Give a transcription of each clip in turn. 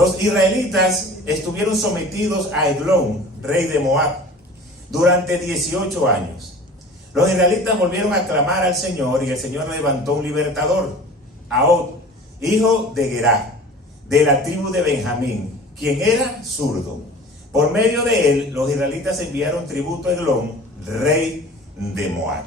Los israelitas estuvieron sometidos a Eglón, rey de Moab, durante 18 años. Los israelitas volvieron a clamar al Señor y el Señor levantó un libertador, Ahod, hijo de Gerá, de la tribu de Benjamín, quien era zurdo. Por medio de él, los israelitas enviaron tributo a Eglón, rey de Moab.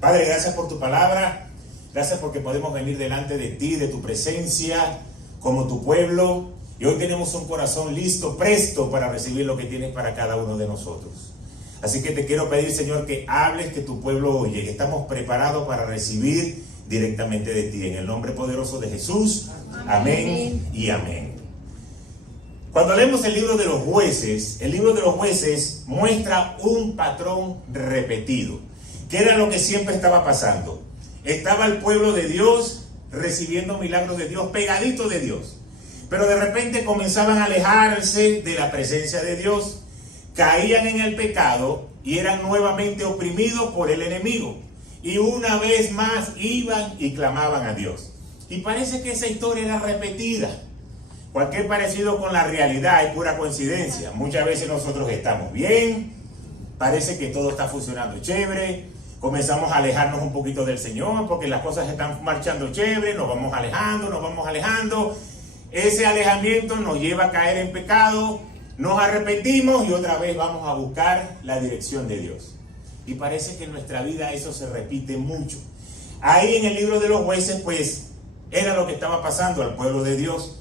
Padre, gracias por tu palabra. Gracias porque podemos venir delante de ti, de tu presencia, como tu pueblo. Y hoy tenemos un corazón listo, presto para recibir lo que tienes para cada uno de nosotros. Así que te quiero pedir, Señor, que hables, que tu pueblo oye, que estamos preparados para recibir directamente de ti. En el nombre poderoso de Jesús. Amén y amén. Cuando leemos el libro de los jueces muestra un patrón repetido, que era lo que siempre estaba pasando. Estaba el pueblo de Dios recibiendo milagros de Dios, pegadito de Dios. Pero de repente comenzaban a alejarse de la presencia de Dios, caían en el pecado y eran nuevamente oprimidos por el enemigo. Y una vez más iban y clamaban a Dios. Y parece que esa historia era repetida. Cualquier parecido con la realidad es pura coincidencia. Muchas veces nosotros estamos bien, parece que todo está funcionando chévere, comenzamos a alejarnos un poquito del Señor porque las cosas están marchando chévere, nos vamos alejando. Ese alejamiento nos lleva a caer en pecado, nos arrepentimos y otra vez vamos a buscar la dirección de Dios. Y parece que en nuestra vida eso se repite mucho. Ahí en el libro de los jueces, pues, era lo que estaba pasando al pueblo de Dios.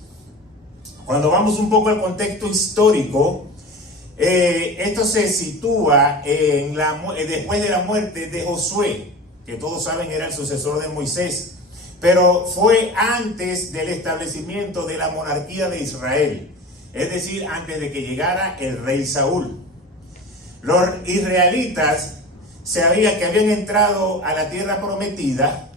Cuando vamos un poco al contexto histórico, esto se sitúa después de la muerte de Josué, que todos saben era el sucesor de Moisés, pero fue antes del establecimiento de la monarquía de Israel, es decir, antes de que llegara el rey Saúl. Los israelitas que habían entrado a la tierra prometida,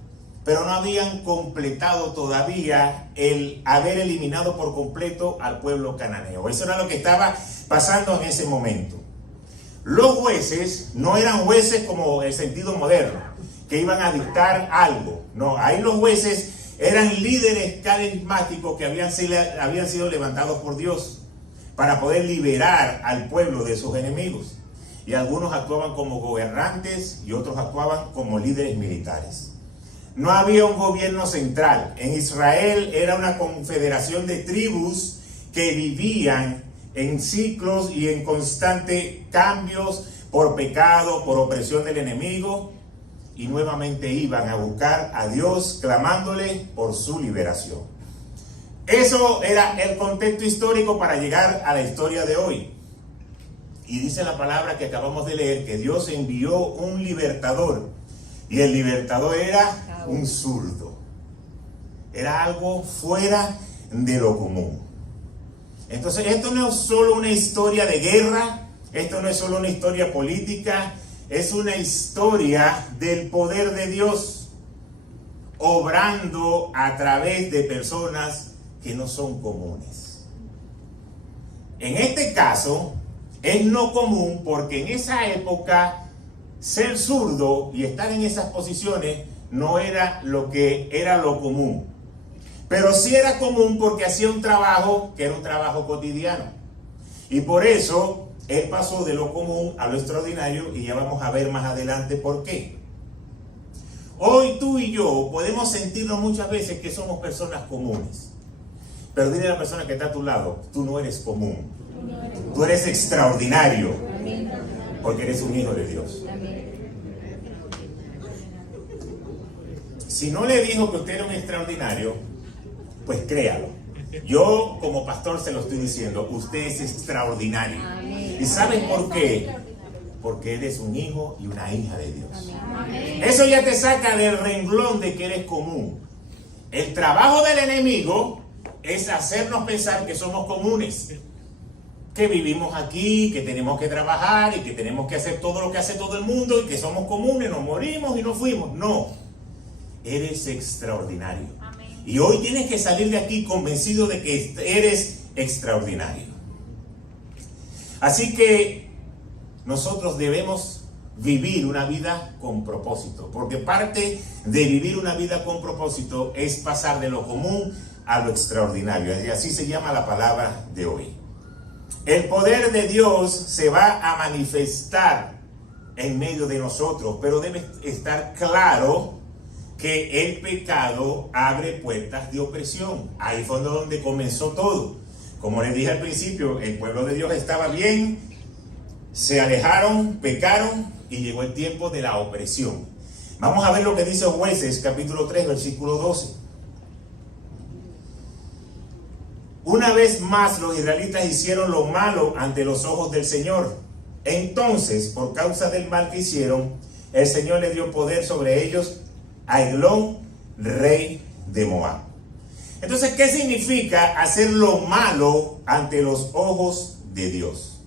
pero no habían completado todavía el haber eliminado por completo al pueblo cananeo. Eso era lo que estaba pasando en ese momento. Los jueces no eran jueces como el sentido moderno, que iban a dictar algo. No, ahí los jueces eran líderes carismáticos que habían sido levantados por Dios para poder liberar al pueblo de sus enemigos. Y algunos actuaban como gobernantes y otros actuaban como líderes militares. No había un gobierno central. En Israel era una confederación de tribus que vivían en ciclos y en constantes cambios por pecado, por opresión del enemigo, y nuevamente iban a buscar a Dios clamándole por su liberación. Eso era el contexto histórico para llegar a la historia de hoy. Y dice la palabra que acabamos de leer que Dios envió un libertador, y el libertador era un zurdo. Era algo fuera de lo común. Entonces, esto no es solo una historia de guerra, esto no es solo una historia política, es una historia del poder de Dios obrando a través de personas que no son comunes. En este caso, es no común porque en esa época ser zurdo y estar en esas posiciones no era lo que era lo común. Pero sí era común porque hacía un trabajo que era un trabajo cotidiano. Y por eso él pasó de lo común a lo extraordinario y ya vamos a ver más adelante por qué. Hoy tú y yo podemos sentirnos muchas veces que somos personas comunes. Pero dile a la persona que está a tu lado, tú no eres común. Tú eres extraordinario. Porque eres un hijo de Dios. Si no le dijo que usted era un extraordinario, pues créalo. Yo como pastor se lo estoy diciendo, usted es extraordinario. ¿Y sabes por qué? Porque eres un hijo y una hija de Dios. Eso ya te saca del renglón de que eres común. El trabajo del enemigo es hacernos pensar que somos comunes, que vivimos aquí, que tenemos que trabajar y que tenemos que hacer todo lo que hace todo el mundo y que somos comunes, nos morimos y nos fuimos. No, eres extraordinario. Amén. Y hoy tienes que salir de aquí convencido de que eres extraordinario. Así que nosotros debemos vivir una vida con propósito, porque parte de vivir una vida con propósito es pasar de lo común a lo extraordinario. Y así se llama la palabra de hoy. El poder de Dios se va a manifestar en medio de nosotros, pero debe estar claro que el pecado abre puertas de opresión. Ahí fue donde comenzó todo. Como les dije al principio, el pueblo de Dios estaba bien, se alejaron, pecaron y llegó el tiempo de la opresión. Vamos a ver lo que dice Jueces, capítulo 3, versículo 12. Una vez más los israelitas hicieron lo malo ante los ojos del Señor. Entonces, por causa del mal que hicieron, el Señor le dio poder sobre ellos a Eglón, rey de Moab. Entonces, ¿qué significa hacer lo malo ante los ojos de Dios?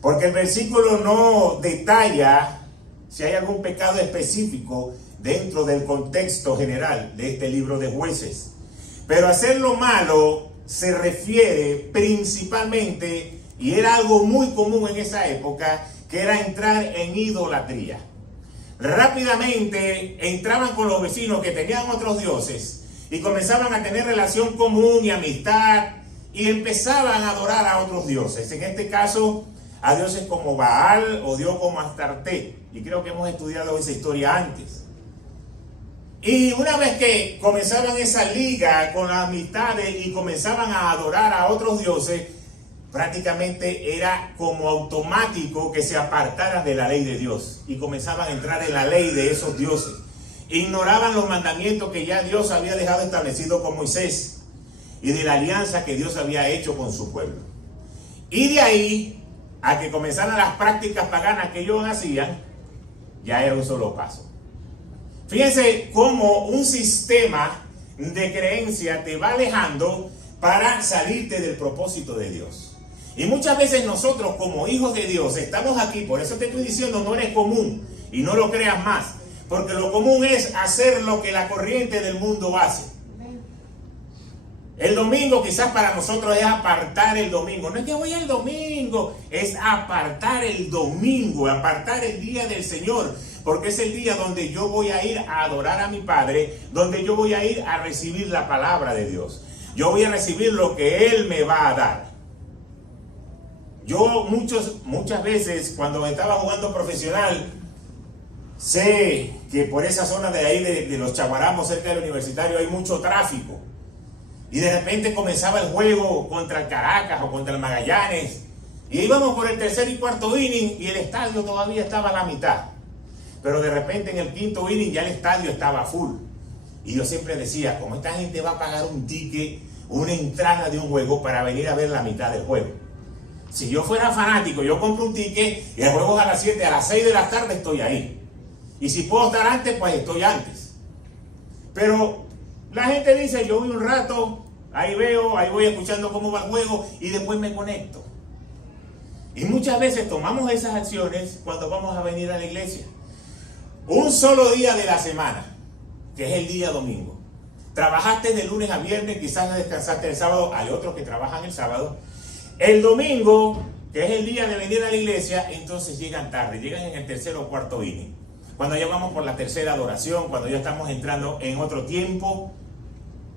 Porque el versículo no detalla si hay algún pecado específico dentro del contexto general de este libro de Jueces. Pero hacer lo malo se refiere principalmente, y era algo muy común en esa época, que era entrar en idolatría. Rápidamente entraban con los vecinos que tenían otros dioses y comenzaban a tener relación común y amistad y empezaban a adorar a otros dioses. En este caso, a dioses como Baal o Dios como Astarte. Y creo que hemos estudiado esa historia antes. Y una vez que comenzaban esa liga con las amistades y comenzaban a adorar a otros dioses, prácticamente era como automático que se apartaran de la ley de Dios y comenzaban a entrar en la ley de esos dioses. Ignoraban los mandamientos que ya Dios había dejado establecido con Moisés y de la alianza que Dios había hecho con su pueblo. Y de ahí a que comenzaran las prácticas paganas que ellos hacían, ya era un solo paso. Fíjense cómo un sistema de creencia te va alejando para salirte del propósito de Dios. Y muchas veces nosotros como hijos de Dios estamos aquí, por eso te estoy diciendo, no eres común y no lo creas más, porque lo común es hacer lo que la corriente del mundo hace. El domingo quizás para nosotros es apartar el domingo. No es que voy el domingo, es apartar el domingo, apartar el día del Señor. Porque es el día donde yo voy a ir a adorar a mi Padre, donde yo voy a ir a recibir la palabra de Dios. Yo voy a recibir lo que Él me va a dar. Yo muchas veces cuando estaba jugando profesional, sé que por esa zona de ahí de los Chaguaramos, cerca del Universitario, hay mucho tráfico. Y de repente comenzaba el juego contra el Caracas o contra el Magallanes. Y íbamos por el tercer y cuarto inning y el estadio todavía estaba a la mitad. Pero de repente en el quinto inning ya el estadio estaba full. Y yo siempre decía, ¿cómo esta gente va a pagar un ticket, una entrada de un juego para venir a ver la mitad del juego? Si yo fuera fanático, yo compro un ticket y el juego es a las 7, a las 6 de la tarde estoy ahí. Y si puedo estar antes, pues estoy antes. Pero la gente dice, yo voy un rato, ahí veo, ahí voy escuchando cómo va el juego y después me conecto. Y muchas veces tomamos esas acciones cuando vamos a venir a la iglesia. Un solo día de la semana, que es el día domingo. Trabajaste de lunes a viernes, quizás descansaste el sábado, hay otros que trabajan el sábado. El domingo, que es el día de venir a la iglesia, entonces llegan tarde, llegan en el tercer o cuarto inning. Cuando ya vamos por la tercera adoración, cuando ya estamos entrando en otro tiempo,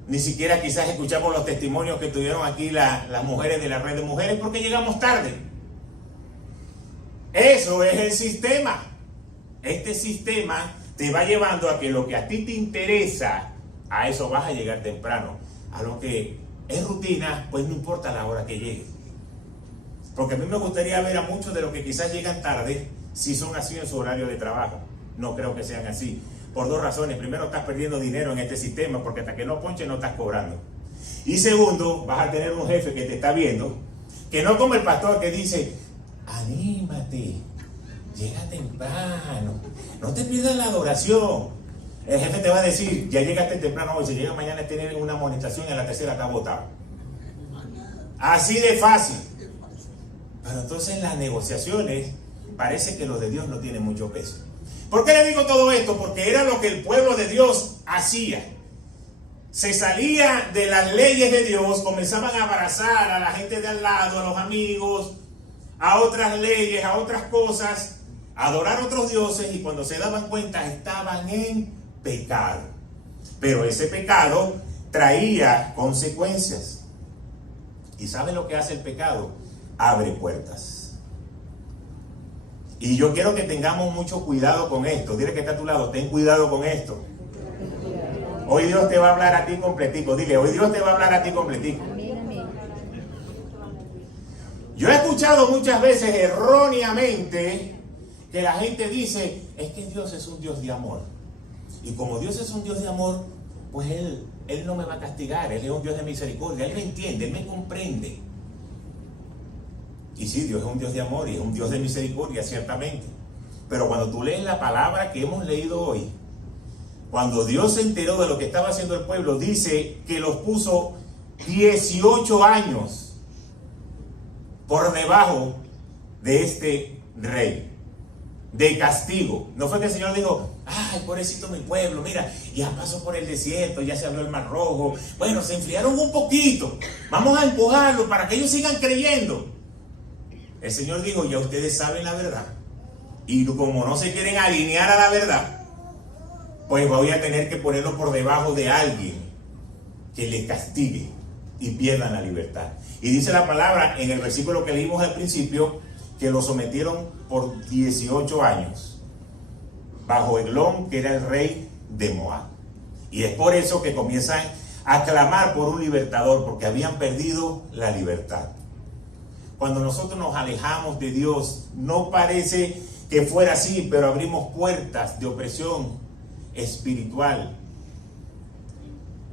ni siquiera quizás escuchamos los testimonios que tuvieron aquí las mujeres de la red de mujeres, porque llegamos tarde. Eso es el sistema. Este sistema te va llevando a que lo que a ti te interesa, a eso vas a llegar temprano. A lo que es rutina, pues no importa la hora que llegues. Porque a mí me gustaría ver a muchos de los que quizás llegan tarde, si son así en su horario de trabajo. No creo que sean así. Por dos razones. Primero, estás perdiendo dinero en este sistema, porque hasta que no ponches no estás cobrando. Y segundo, vas a tener un jefe que te está viendo, que no como el pastor que dice, anímate, llega temprano, no te pierdas la adoración. El jefe te va a decir, ya llegaste temprano hoy, si llega mañana tienes una amonestación y en la tercera está votado. Así de fácil. Pero entonces las negociaciones parece que los de Dios no tienen mucho peso. ¿Por qué le digo todo esto? Porque era lo que el pueblo de Dios hacía. Se salía de las leyes de Dios, comenzaban a abrazar a la gente de al lado, a los amigos, a otras leyes, a otras cosas, a adorar a otros dioses, y cuando se daban cuenta estaban en pecado. Pero ese pecado traía consecuencias. ¿Y sabe lo que hace el pecado? Abre puertas. Y yo quiero que tengamos mucho cuidado con esto. Dile que está a tu lado, ten cuidado con esto. Hoy Dios te va a hablar a ti completico. Dile, hoy Dios te va a hablar a ti completico. Yo he escuchado muchas veces erróneamente que la gente dice, es que Dios es un Dios de amor. Y como Dios es un Dios de amor, pues Él no me va a castigar. Él es un Dios de misericordia. Él me entiende, Él me comprende. Y sí, Dios es un Dios de amor y es un Dios de misericordia, ciertamente. Pero cuando tú lees la palabra que hemos leído hoy, cuando Dios se enteró de lo que estaba haciendo el pueblo, dice que los puso 18 años por debajo de este rey, de castigo. No fue que el Señor dijo, ay, pobrecito mi pueblo, mira, ya pasó por el desierto, ya se abrió el mar rojo, bueno, se enfriaron un poquito, vamos a empujarlo para que ellos sigan creyendo. El Señor dijo, ya ustedes saben la verdad, y como no se quieren alinear a la verdad, pues voy a tener que ponerlo por debajo de alguien que les castigue y pierdan la libertad. Y dice la palabra en el versículo que leímos al principio, que lo sometieron por 18 años bajo Eglón, que era el rey de Moab. Y es por eso que comienzan a clamar por un libertador, porque habían perdido la libertad. Cuando nosotros nos alejamos de Dios, no parece que fuera así, pero abrimos puertas de opresión espiritual.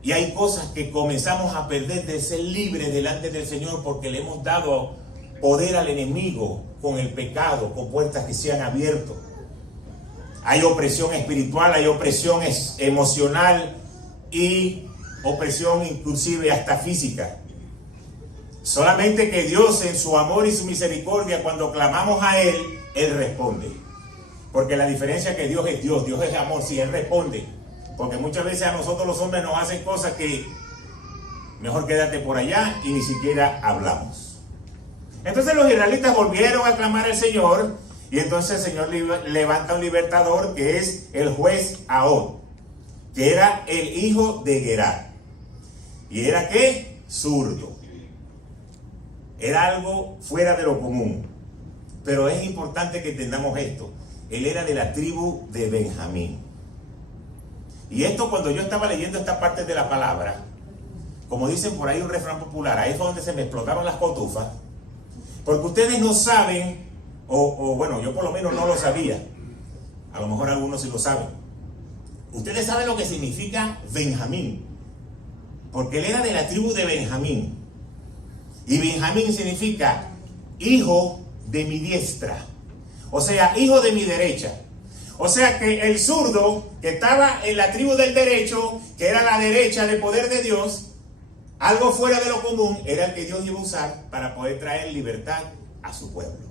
Y hay cosas que comenzamos a perder de ser libres delante del Señor porque le hemos dado poder al enemigo con el pecado, con puertas que se han abierto. Hay opresión espiritual, hay opresión emocional y opresión inclusive hasta física. Solamente que Dios en su amor y su misericordia, cuando clamamos a Él, Él responde. Porque la diferencia es que Dios es Dios, Dios es amor, si Él responde. Porque muchas veces a nosotros los hombres nos hacen cosas que mejor quédate por allá y ni siquiera hablamos. Entonces los israelitas volvieron a clamar al Señor y entonces el Señor levanta un libertador que es el juez Ahod, que era el hijo de Gerar. ¿Y era qué? Zurdo. Era algo fuera de lo común. Pero es importante que entendamos esto. Él era de la tribu de Benjamín. Y esto, cuando yo estaba leyendo esta parte de la palabra, como dicen por ahí un refrán popular, ahí fue donde se me explotaron las cotufas, porque ustedes no saben, o bueno, yo por lo menos no lo sabía, a lo mejor algunos sí lo saben. Ustedes saben lo que significa Benjamín, porque él era de la tribu de Benjamín. Y Benjamín significa hijo de mi diestra, o sea, hijo de mi derecha. O sea que el zurdo que estaba en la tribu del derecho, que era la derecha del poder de Dios, algo fuera de lo común, era el que Dios iba a usar para poder traer libertad a su pueblo.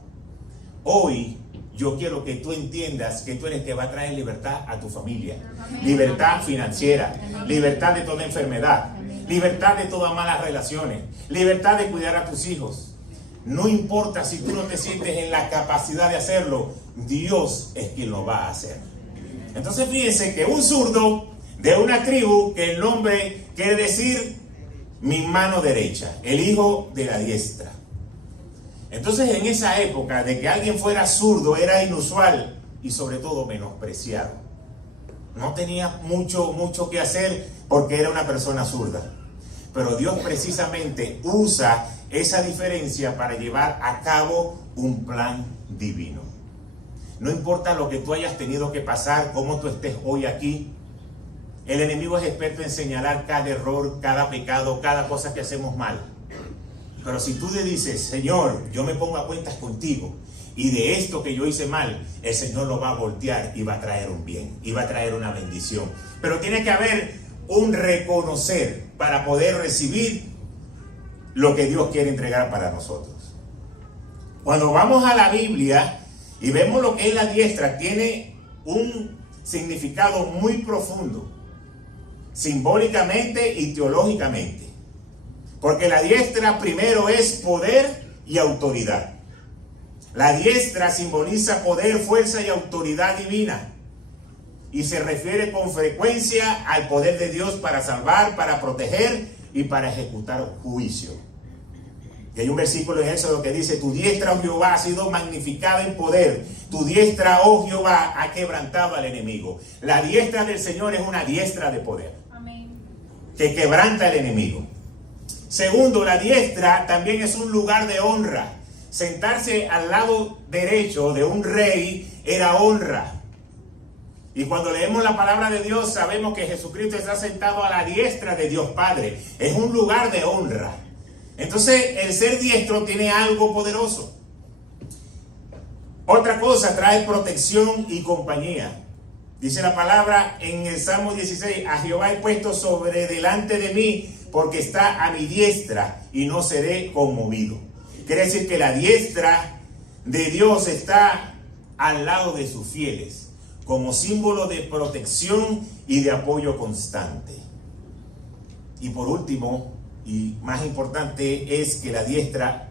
Hoy yo quiero que tú entiendas que tú eres el que va a traer libertad a tu familia. Libertad financiera, libertad de toda enfermedad, libertad de todas malas relaciones, libertad de cuidar a tus hijos. No importa si tú no te sientes en la capacidad de hacerlo, Dios es quien lo va a hacer. Entonces fíjense que un zurdo de una tribu, que el nombre quiere decir mi mano derecha, el hijo de la diestra. Entonces en esa época de que alguien fuera zurdo era inusual y sobre todo menospreciado. No tenía mucho que hacer porque era una persona zurda. Pero Dios precisamente usa esa diferencia para llevar a cabo un plan divino. No importa lo que tú hayas tenido que pasar, cómo tú estés hoy aquí, el enemigo es experto en señalar cada error, cada pecado, cada cosa que hacemos mal. Pero si tú le dices, Señor, yo me pongo a cuentas contigo, y de esto que yo hice mal, el Señor lo va a voltear y va a traer un bien, y va a traer una bendición. Pero tiene que haber un reconocer para poder recibir lo que Dios quiere entregar para nosotros. Cuando vamos a la Biblia y vemos lo que es la diestra, tiene un significado muy profundo, simbólicamente y teológicamente. Porque la diestra primero es poder y autoridad. La diestra simboliza poder, fuerza y autoridad divina. y se refiere con frecuencia al poder de Dios para salvar, para proteger y para ejecutar juicio. Y hay un versículo en Éxodo que dice: tu diestra, oh Jehová, ha sido magnificada en poder. Tu diestra, oh Jehová, ha quebrantado al enemigo. La diestra del Señor es una diestra de poder. Amén. Que quebranta al enemigo. Segundo, la diestra también es un lugar de honra. Sentarse al lado derecho de un rey era honra. Y cuando leemos la palabra de Dios, sabemos que Jesucristo está sentado a la diestra de Dios Padre. Es un lugar de honra. Entonces, el ser diestro tiene algo poderoso. Otra cosa, trae protección y compañía. Dice la palabra en el Salmo 16: a Jehová he puesto sobre delante de mí, porque está a mi diestra y no seré conmovido. Quiere decir que la diestra de Dios está al lado de sus fieles, como símbolo de protección y de apoyo constante. Y por último, y más importante, es que la diestra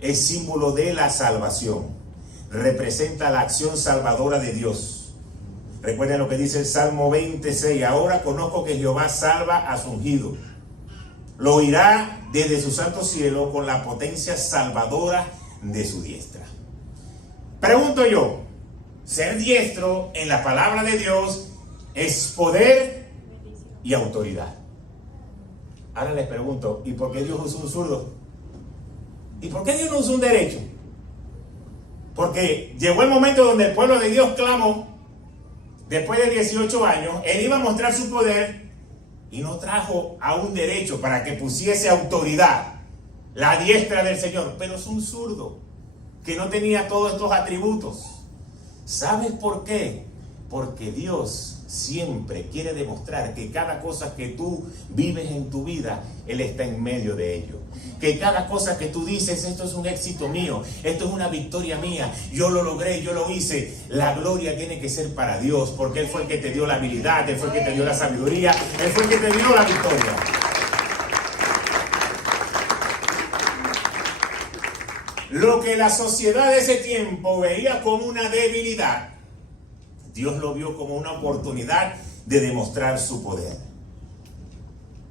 es símbolo de la salvación. Representa la acción salvadora de Dios. Recuerden lo que dice el Salmo 26: ahora conozco que Jehová salva a su ungido. Lo oirá desde su santo cielo con la potencia salvadora de su diestra. Pregunto yo, ser diestro en la palabra de Dios es poder y autoridad. Ahora les pregunto, ¿y por qué Dios usó un zurdo? ¿Y por qué Dios no usó un derecho? Porque llegó el momento donde el pueblo de Dios clamó, después de 18 años, Él iba a mostrar su poder y no trajo a un derecho para que pusiese autoridad, la diestra del Señor, pero es un zurdo que no tenía todos estos atributos. ¿Sabes por qué? Porque Dios siempre quiere demostrar que cada cosa que tú vives en tu vida, Él está en medio de ello. Que cada cosa que tú dices: esto es un éxito mío, esto es una victoria mía, yo lo logré, yo lo hice, la gloria tiene que ser para Dios, porque Él fue el que te dio la habilidad, Él fue el que te dio la sabiduría, Él fue el que te dio la victoria. Lo que la sociedad de ese tiempo veía como una debilidad, Dios lo vio como una oportunidad de demostrar su poder.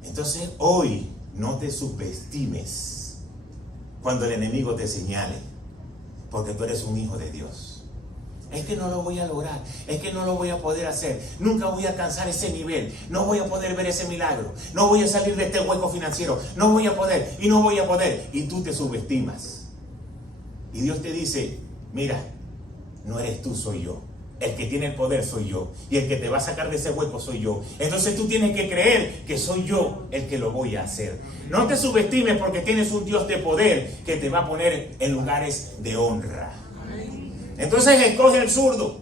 Entonces hoy no te subestimes cuando el enemigo te señale, porque tú eres un hijo de Dios. Es que no lo voy a lograr, es que no lo voy a poder hacer, nunca voy a alcanzar ese nivel, no voy a poder ver ese milagro, no voy a salir de este hueco financiero, no voy a poder y no voy a poder. Y tú te subestimas. Y Dios te dice: mira, no eres tú, soy yo. El que tiene el poder soy yo. Y el que te va a sacar de ese hueco soy yo. Entonces tú tienes que creer que soy yo el que lo voy a hacer. No te subestimes, porque tienes un Dios de poder que te va a poner en lugares de honra. Entonces escoge el zurdo,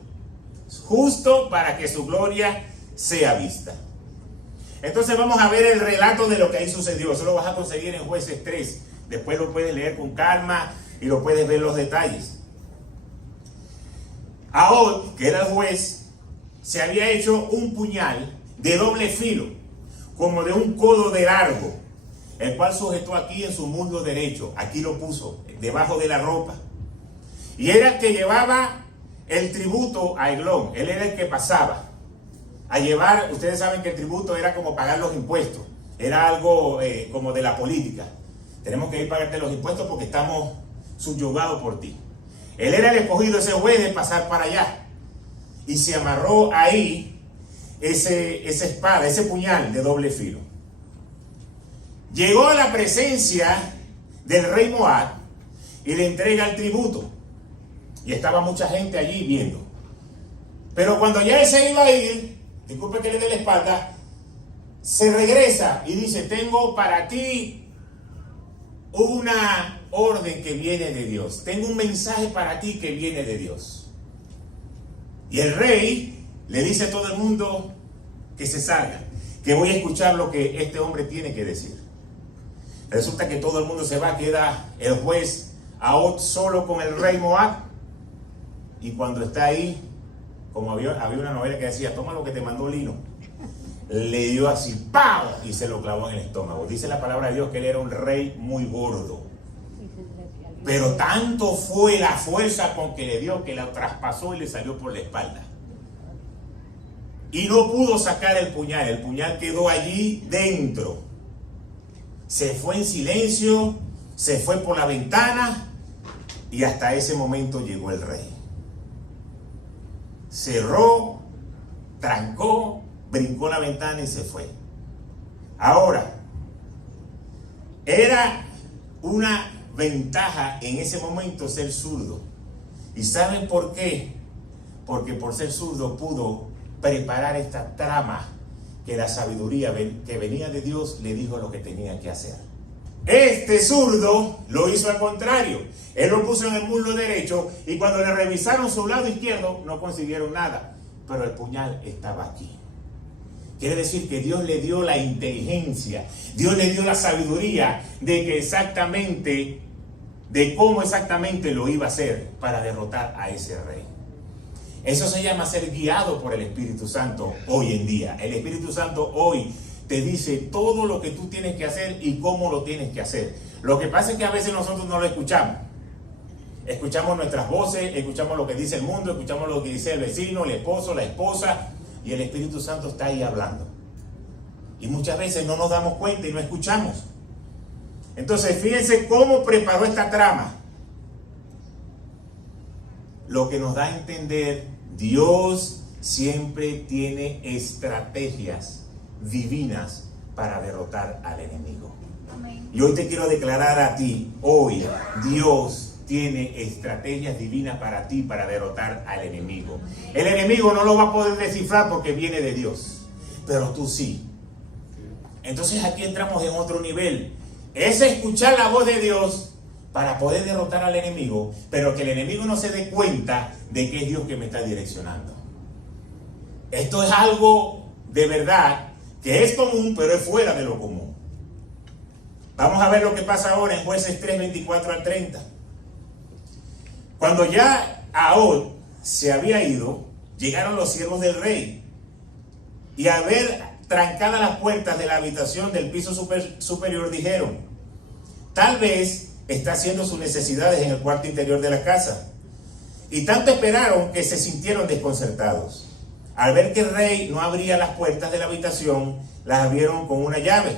justo para que su gloria sea vista. Entonces vamos a ver el relato de lo que ahí sucedió. Eso lo vas a conseguir en Jueces 3. Después lo puedes leer con calma y lo puedes ver los detalles. Ahod, que era el juez, se había hecho un puñal de doble filo, como de un codo de largo, el cual sujetó aquí en su muslo derecho. Aquí lo puso, debajo de la ropa. Y era el que llevaba el tributo a Eglón. Él era el que pasaba a llevar. Ustedes saben que el tributo era como pagar los impuestos. Era algo como de la política. Tenemos que ir a pagarte los impuestos porque estamos subyugados por ti. Él era el escogido, ese juez, de pasar para allá. Y se amarró ahí esa espada, ese puñal de doble filo. Llegó a la presencia del rey Moab y le entrega el tributo. Y estaba mucha gente allí viendo. Pero cuando ya él se iba a ir, disculpe que le dé la espalda, se regresa y dice: tengo para ti una orden que viene de Dios. Tengo un mensaje para ti que viene de Dios. Y el rey le dice a todo el mundo que se salga, que voy a escuchar lo que este hombre tiene que decir. Resulta que todo el mundo se va, queda el juez Ahod solo con el rey Moab. Y cuando está ahí, como había una novela que decía: toma lo que te mandó Lino, le dio así, ¡pau!, y se lo clavó en el estómago. Dice la palabra de Dios que él era un rey muy gordo. Pero tanto fue la fuerza con que le dio, que la traspasó y le salió por la espalda. y no pudo sacar el puñal quedó allí dentro. Se fue en silencio, se fue por la ventana y hasta ese momento llegó el rey. Cerró, trancó, brincó la ventana y se fue. Ahora, era una ventaja en ese momento ser zurdo. ¿Y saben por qué? Porque por ser zurdo pudo preparar esta trama que la sabiduría que venía de Dios le dijo lo que tenía que hacer. Este zurdo lo hizo al contrario. Él lo puso en el muslo derecho y cuando le revisaron su lado izquierdo no consiguieron nada. Pero el puñal estaba aquí. Quiere decir que Dios le dio la inteligencia, Dios le dio la sabiduría de cómo exactamente lo iba a hacer para derrotar a ese rey. Eso se llama ser guiado por el Espíritu Santo hoy en día. El Espíritu Santo hoy te dice todo lo que tú tienes que hacer y cómo lo tienes que hacer. Lo que pasa es que a veces nosotros no lo escuchamos. Escuchamos nuestras voces, escuchamos lo que dice el mundo, escuchamos lo que dice el vecino, el esposo, la esposa, y el Espíritu Santo está ahí hablando. Y muchas veces no nos damos cuenta y no escuchamos. Entonces, fíjense cómo preparó esta trama. Lo que nos da a entender, Dios siempre tiene estrategias divinas para derrotar al enemigo. Amén. Y hoy te quiero declarar a ti, hoy Dios tiene estrategias divinas para ti para derrotar al enemigo. El enemigo no lo va a poder descifrar porque viene de Dios, pero tú sí. Entonces aquí entramos en otro nivel. Es escuchar la voz de Dios para poder derrotar al enemigo, pero que el enemigo no se dé cuenta de que es Dios que me está direccionando. Esto es algo de verdad que es común, pero es fuera de lo común. Vamos a ver lo que pasa ahora en Jueces 3, 24 al 30. Cuando ya Ahod se había ido, llegaron los siervos del rey y al ver trancadas las puertas de la habitación del piso superior dijeron: tal vez está haciendo sus necesidades en el cuarto interior de la casa. Y tanto esperaron que se sintieron desconcertados. Al ver que el rey no abría las puertas de la habitación, las abrieron con una llave.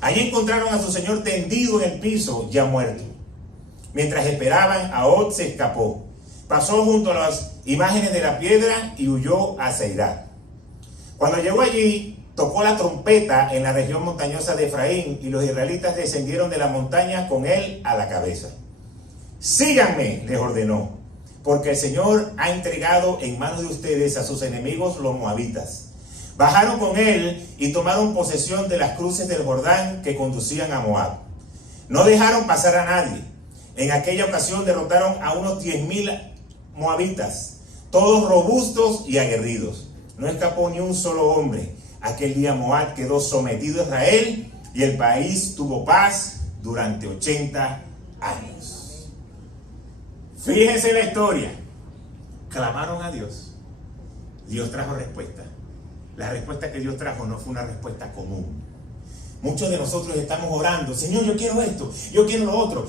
Allí encontraron a su señor tendido en el piso, ya muerto. Mientras esperaban, Ahod se escapó. Pasó junto a las imágenes de la piedra y huyó a Seirá. Cuando llegó allí, tocó la trompeta en la región montañosa de Efraín y los israelitas descendieron de la montaña con él a la cabeza. Síganme, les ordenó, porque el Señor ha entregado en manos de ustedes a sus enemigos los moabitas. Bajaron con él y tomaron posesión de las cruces del Jordán que conducían a Moab. No dejaron pasar a nadie. En aquella ocasión derrotaron a unos 10,000 moabitas, todos robustos y aguerridos. No escapó ni un solo hombre. Aquel día Moab quedó sometido a Israel y el país tuvo paz durante 80 años. Fíjense la historia. Clamaron a Dios. Dios trajo respuesta. La respuesta que Dios trajo no fue una respuesta común. Muchos de nosotros estamos orando: Señor, yo quiero esto, yo quiero lo otro.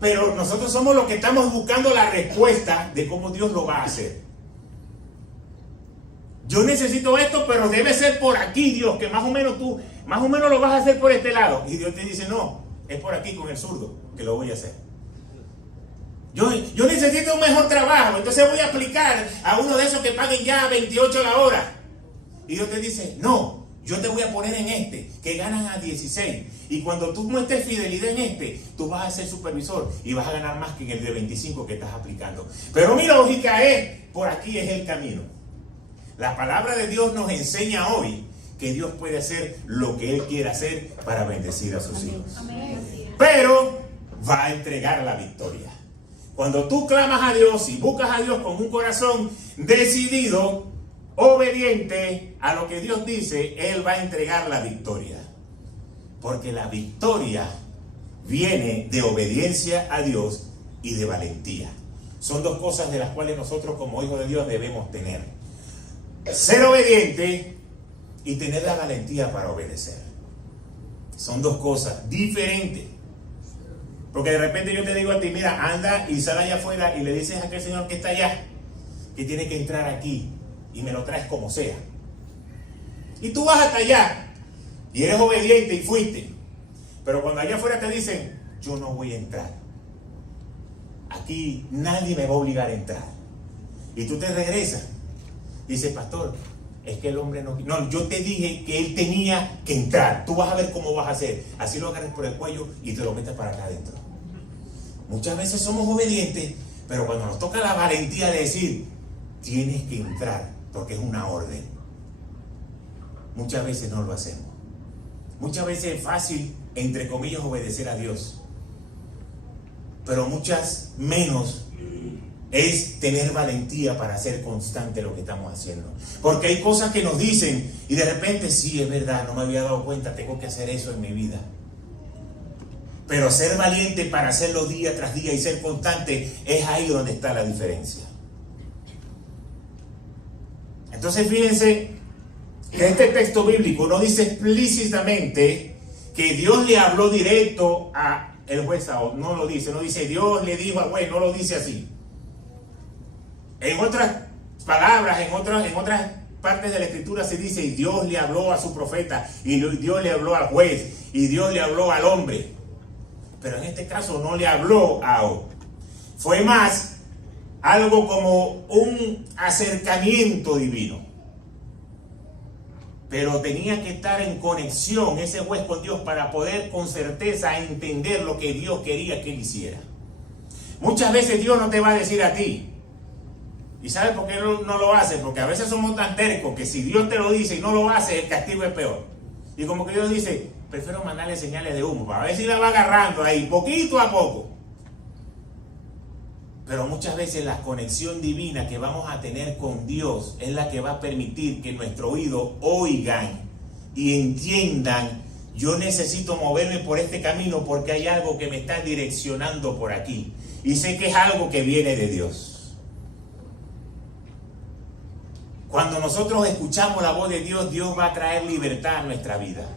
Pero nosotros somos los que estamos buscando la respuesta de cómo Dios lo va a hacer. Yo necesito esto, pero debe ser por aquí, Dios, que más o menos lo vas a hacer por este lado. Y Dios te dice: no, es por aquí con el zurdo que lo voy a hacer. Yo necesito un mejor trabajo, entonces voy a aplicar a uno de esos que paguen ya 28 la hora. Y Dios te dice: no, yo te voy a poner en este, que ganan a 16. Y cuando tú muestres fidelidad en este, tú vas a ser supervisor y vas a ganar más que en el de 25 que estás aplicando. Pero mi lógica es: por aquí es el camino. La palabra de Dios nos enseña hoy que Dios puede hacer lo que Él quiere hacer para bendecir a sus hijos. Pero va a entregar la victoria. Cuando tú clamas a Dios y buscas a Dios con un corazón decidido, obediente a lo que Dios dice, Él va a entregar la victoria. Porque la victoria viene de obediencia a Dios y de valentía. Son dos cosas de las cuales nosotros como hijos de Dios debemos tener: ser obediente y tener la valentía para obedecer. Son dos cosas diferentes. Porque de repente yo te digo a ti: mira, anda y sal allá afuera y le dices a aquel señor que está allá que tiene que entrar aquí y me lo traes como sea. Y tú vas hasta allá y eres obediente y fuiste. Pero cuando allá afuera te dicen, yo no voy a entrar. Aquí nadie me va a obligar a entrar. Y tú te regresas. Y dices, pastor, es que el hombre no... No, yo te dije que él tenía que entrar. Tú vas a ver cómo vas a hacer. Así lo agarres por el cuello y te lo metes para acá adentro. Muchas veces somos obedientes, pero cuando nos toca la valentía de decir, tienes que entrar, porque es una orden, muchas veces no lo hacemos. Muchas veces es fácil, entre comillas, obedecer a Dios, pero muchas menos es tener valentía para ser constante en lo que estamos haciendo. Porque hay cosas que nos dicen y de repente, sí, es verdad, no me había dado cuenta, tengo que hacer eso en mi vida. Pero ser valiente para hacerlo día tras día y ser constante, es ahí donde está la diferencia. Entonces fíjense que este texto bíblico no dice explícitamente que Dios le habló directo a el juez Saúl. No lo dice, no dice Dios le dijo al juez, no lo dice así. En otras palabras, en otras partes de la escritura se dice, y Dios le habló a su profeta, y Dios le habló al juez, y Dios le habló al hombre. Pero en este caso no le habló a O. Fue más algo como un acercamiento divino. Pero tenía que estar en conexión ese juez con Dios para poder con certeza entender lo que Dios quería que él hiciera. Muchas veces Dios no te va a decir a ti. ¿Y sabes por qué no lo hace? Porque a veces somos tan tercos que si Dios te lo dice y no lo hace, el castigo es peor. Y como que Dios dice, prefiero mandarle señales de humo para ver si la va agarrando ahí, poquito a poco. Pero muchas veces la conexión divina que vamos a tener con Dios es la que va a permitir que nuestro oído oigan y entiendan, yo necesito moverme por este camino porque hay algo que me está direccionando por aquí. Y sé que es algo que viene de Dios. Cuando nosotros escuchamos la voz de Dios, Dios va a traer libertad a nuestra vida.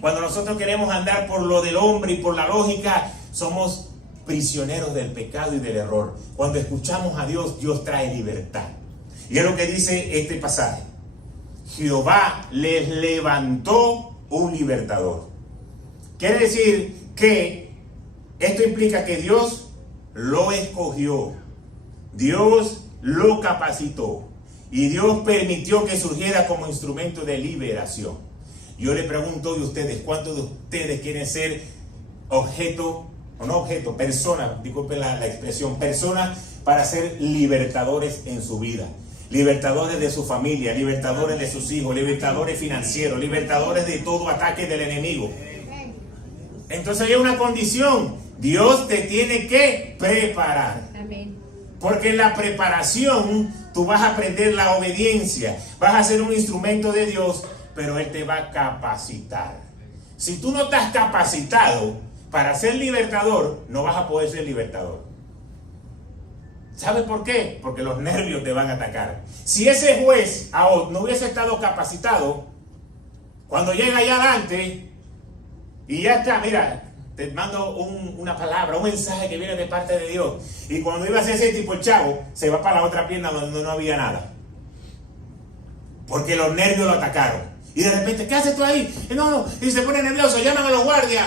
Cuando nosotros queremos andar por lo del hombre y por la lógica, somos prisioneros del pecado y del error. Cuando escuchamos a Dios, Dios trae libertad. Y es lo que dice este pasaje. Jehová les levantó un libertador. Quiere decir que esto implica que Dios lo escogió. Dios lo capacitó. Y Dios permitió que surgiera como instrumento de liberación. Yo le pregunto a ustedes, ¿cuántos de ustedes quieren ser personas, disculpen la expresión, personas para ser libertadores en su vida? Libertadores de su familia, libertadores de sus hijos, libertadores financieros, libertadores de todo ataque del enemigo. Entonces hay una condición, Dios te tiene que preparar. Amén. Porque en la preparación tú vas a aprender la obediencia, vas a ser un instrumento de Dios, pero Él te va a capacitar. Si tú no estás capacitado para ser libertador, no vas a poder ser libertador. ¿Sabes por qué? Porque los nervios te van a atacar. Si ese juez no hubiese estado capacitado, cuando llega allá adelante y ya está, mira, te mando una palabra, un mensaje que viene de parte de Dios. Y cuando iba a hacer ese tipo, el chavo se va para la otra pierna donde no había nada. Porque los nervios lo atacaron. Y de repente, ¿qué haces tú ahí? No, y se pone nervioso, llaman a los guardias.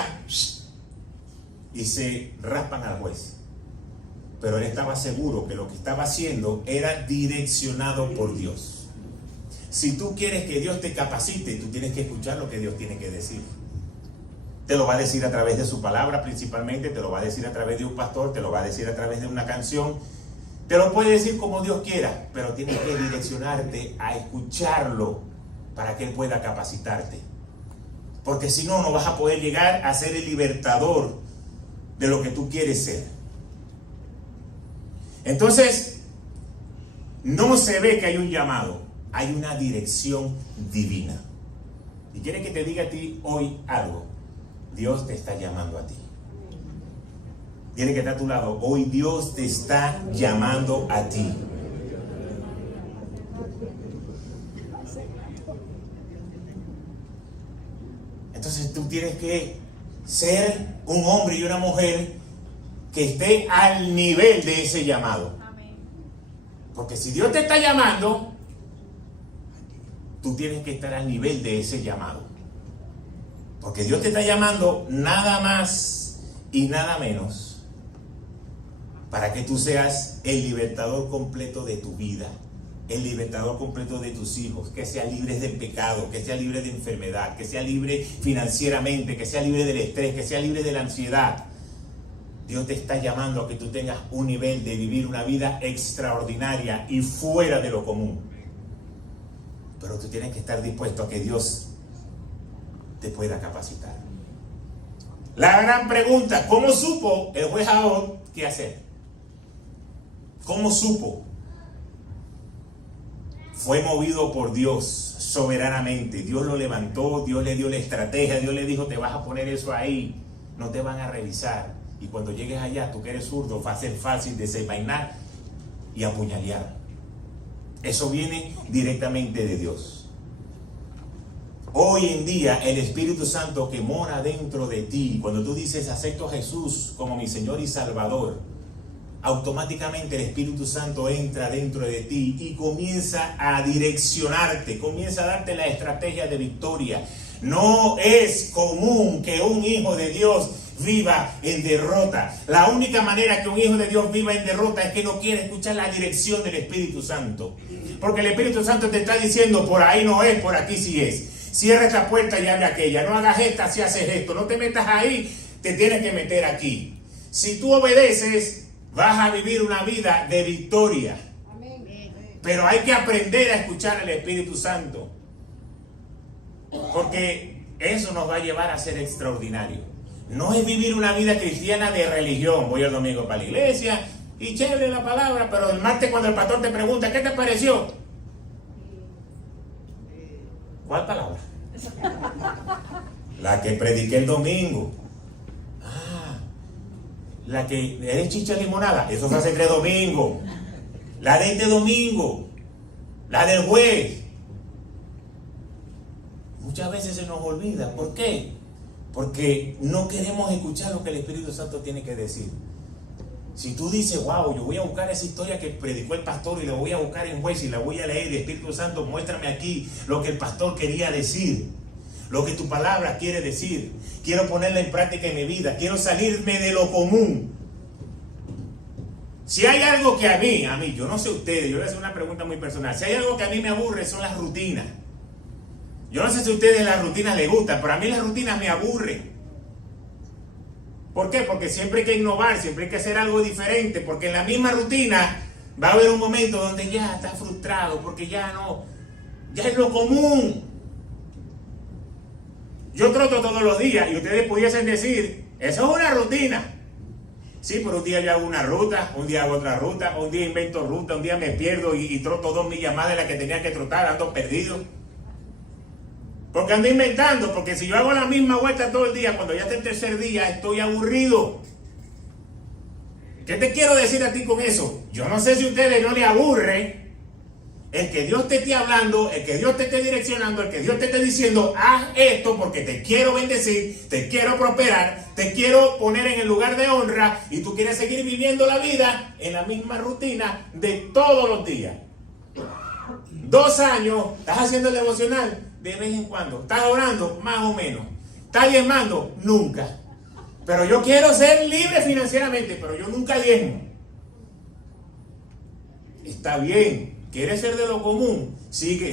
Y se raspan al juez. Pero él estaba seguro que lo que estaba haciendo era direccionado por Dios. Si tú quieres que Dios te capacite, tú tienes que escuchar lo que Dios tiene que decir. Te lo va a decir a través de su palabra principalmente, te lo va a decir a través de un pastor, te lo va a decir a través de una canción, te lo puede decir como Dios quiera, pero tienes que direccionarte a escucharlo para que Él pueda capacitarte. Porque si no, no vas a poder llegar a ser el libertador de lo que tú quieres ser. Entonces, no se ve que hay un llamado, hay una dirección divina. Y quiere que te diga a ti hoy algo. Dios te está llamando a ti. Tiene que estar a tu lado. Hoy Dios te está llamando a ti. Entonces tú tienes que ser un hombre y una mujer que esté al nivel de ese llamado. Porque si Dios te está llamando, tú tienes que estar al nivel de ese llamado. Porque Dios te está llamando nada más y nada menos para que tú seas el libertador completo de tu vida, el libertador completo de tus hijos, que sea libre del pecado, que sea libre de enfermedad, que sea libre financieramente, que sea libre del estrés, que sea libre de la ansiedad. Dios te está llamando a que tú tengas un nivel de vivir una vida extraordinaria y fuera de lo común. Pero tú tienes que estar dispuesto a que Dios te pueda capacitar. La gran pregunta, ¿cómo supo el juez Jacob qué hacer? ¿Cómo supo? Fue movido por Dios soberanamente. Dios lo levantó, Dios le dio la estrategia, Dios le dijo, te vas a poner eso ahí, no te van a revisar. Y cuando llegues allá, tú que eres zurdo, va a ser fácil desenvainar y apuñalear. Eso viene directamente de Dios. Hoy en día, el Espíritu Santo que mora dentro de ti, cuando tú dices, acepto a Jesús como mi Señor y Salvador, automáticamente el Espíritu Santo entra dentro de ti y comienza a direccionarte, comienza a darte la estrategia de victoria. No es común que un hijo de Dios viva en derrota. La única manera que un hijo de Dios viva en derrota es que no quiere escuchar la dirección del Espíritu Santo. Porque el Espíritu Santo te está diciendo, por ahí no es, por aquí sí es. Cierra esta puerta y abre aquella. No hagas esta si haces esto. No te metas ahí, te tienes que meter aquí. Si tú obedeces, vas a vivir una vida de victoria. Pero hay que aprender a escuchar al Espíritu Santo. Porque eso nos va a llevar a ser extraordinario. No es vivir una vida cristiana de religión. Voy el domingo para la iglesia y chévere la palabra, pero el martes cuando el pastor te pregunta, ¿qué te pareció? ¿Cuál palabra? La que prediqué el domingo. La que eres chicha limonada. Eso se hace 3 domingos. La de este domingo. La del juez. Muchas veces se nos olvida. ¿Por qué? Porque no queremos escuchar lo que el Espíritu Santo tiene que decir. Si tú dices, wow, yo voy a buscar esa historia que predicó el pastor y la voy a buscar en Juez y la voy a leer, Espíritu Santo, muéstrame aquí lo que el pastor quería decir, lo que tu palabra quiere decir. Quiero ponerla en práctica en mi vida, quiero salirme de lo común. Si hay algo que a mí, yo no sé ustedes, yo les hago una pregunta muy personal. Si hay algo que a mí me aburre son las rutinas. Yo no sé si a ustedes las rutinas les gustan, pero a mí las rutinas me aburren. ¿Por qué? Porque siempre hay que innovar, siempre hay que hacer algo diferente, porque en la misma rutina va a haber un momento donde ya estás frustrado, porque ya es lo común. Yo troto todos los días y ustedes pudiesen decir, eso es una rutina. Sí, pero un día yo hago una ruta, un día hago otra ruta, un día invento ruta, un día me pierdo y troto 2 millas más de la que tenía que trotar, ando perdido. Porque ando inventando, porque si yo hago la misma vuelta todo el día, cuando ya está el tercer día, estoy aburrido. ¿Qué te quiero decir a ti con eso? Yo no sé si a ustedes no les aburre el que Dios te esté hablando, el que Dios te esté direccionando, el que Dios te esté diciendo, haz esto porque te quiero bendecir, te quiero prosperar, te quiero poner en el lugar de honra, y tú quieres seguir viviendo la vida en la misma rutina de todos los días. 2 años, estás haciendo el devocional de vez en cuando, estás orando más o menos, estás diezmando nunca. Pero yo quiero ser libre financieramente, pero yo nunca diezmo. Está bien, ¿quieres ser de lo común? Sigue.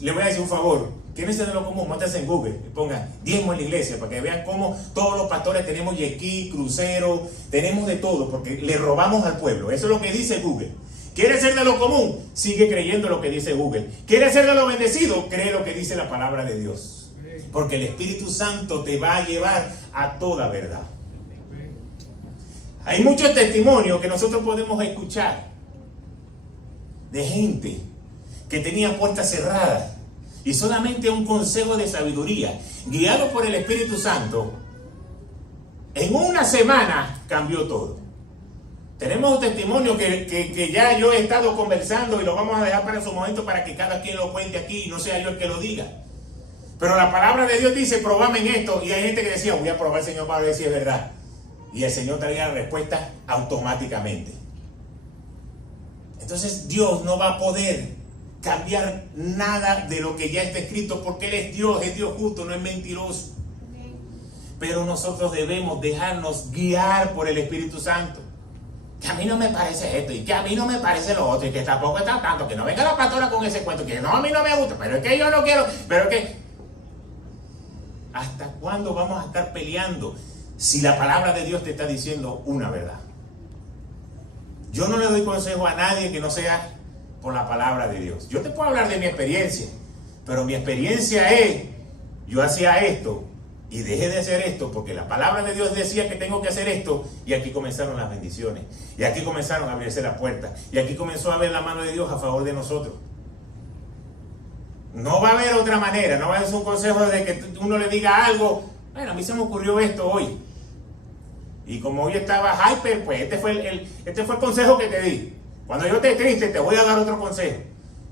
Le voy a decir un favor. ¿Quieres ser de lo común? Métase en Google y ponga diezmo en la iglesia para que vean cómo todos los pastores tenemos yesquí, crucero, tenemos de todo, porque le robamos al pueblo. Eso es lo que dice Google. ¿Quieres ser de lo común? Sigue creyendo lo que dice Google. ¿Quieres ser de lo bendecido? Cree lo que dice la palabra de Dios. Porque el Espíritu Santo te va a llevar a toda verdad. Hay muchos testimonios que nosotros podemos escuchar de gente que tenía puertas cerradas y solamente un consejo de sabiduría, guiado por el Espíritu Santo, en una semana cambió todo. Tenemos un testimonio que ya yo he estado conversando y lo vamos a dejar para su momento para que cada quien lo cuente aquí y no sea yo el que lo diga. Pero la palabra de Dios dice, probame en esto. Y hay gente que decía, voy a probar al Señor para ver si es verdad. Y el Señor traía la respuesta automáticamente. Entonces Dios no va a poder cambiar nada de lo que ya está escrito, porque Él es Dios justo, no es mentiroso. Pero nosotros debemos dejarnos guiar por el Espíritu Santo. Que a mí no me parece esto, y que a mí no me parece lo otro, y que tampoco está tanto, que no venga la pastora con ese cuento, que no, a mí no me gusta, pero es que yo no quiero, pero es que... ¿Hasta cuándo vamos a estar peleando si la palabra de Dios te está diciendo una verdad? Yo no le doy consejo a nadie que no sea por la palabra de Dios. Yo te puedo hablar de mi experiencia, pero mi experiencia es, yo hacía esto y dejé de hacer esto porque la palabra de Dios decía que tengo que hacer esto, y aquí comenzaron las bendiciones, y aquí comenzaron a abrirse las puertas, y aquí comenzó a ver la mano de Dios a favor de nosotros. No va a haber otra manera, no va a haber un consejo de que uno le diga algo. Bueno, a mí se me ocurrió esto hoy, y como hoy estaba hyper, pues este fue el consejo que te di. Cuando yo esté triste te voy a dar otro consejo,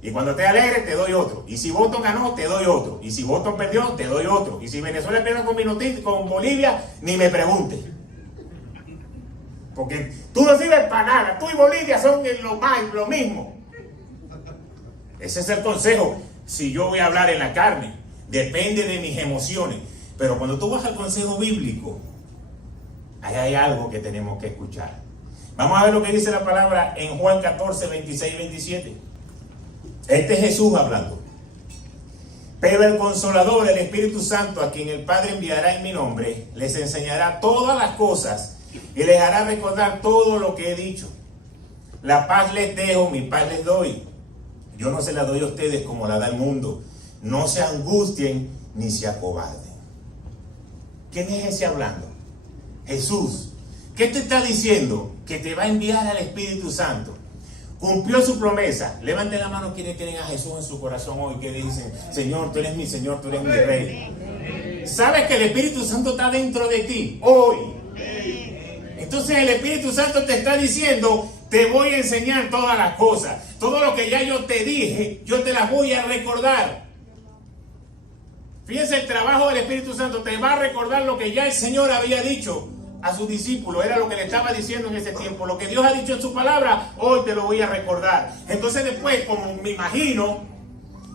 y cuando esté alegre te doy otro, y si Boston ganó te doy otro, y si Boston perdió te doy otro, y si Venezuela pierde con Bolivia, ni me preguntes, porque tú no sirves para nada. Tú y Bolivia son lo mismo. Ese es el consejo. Si yo voy a hablar en la carne, depende de mis emociones. Pero cuando tú vas al consejo bíblico, ahí hay algo que tenemos que escuchar. Vamos a ver lo que dice la palabra en Juan 14, 26 y 27. Este es Jesús hablando. Pero el Consolador, el Espíritu Santo, a quien el Padre enviará en mi nombre, les enseñará todas las cosas y les hará recordar todo lo que he dicho. La paz les dejo, mi paz les doy. Yo no se la doy a ustedes como la da el mundo. No se angustien ni se acobarden. ¿Quién es ese hablando? Jesús. ¿Qué te está diciendo? Que te va a enviar al Espíritu Santo. Cumplió su promesa. Levanten la mano quienes tienen a Jesús en su corazón hoy, que dicen: Señor, tú eres mi Señor, tú eres mi Rey. ¿Sabes que el Espíritu Santo está dentro de ti hoy? Entonces el Espíritu Santo te está diciendo: te voy a enseñar todas las cosas. Todo lo que ya yo te dije, yo te las voy a recordar. Fíjense, el trabajo del Espíritu Santo te va a recordar lo que ya el Señor había dicho a sus discípulos. Era lo que le estaba diciendo en ese tiempo. Lo que Dios ha dicho en su palabra, hoy te lo voy a recordar. Entonces después, como me imagino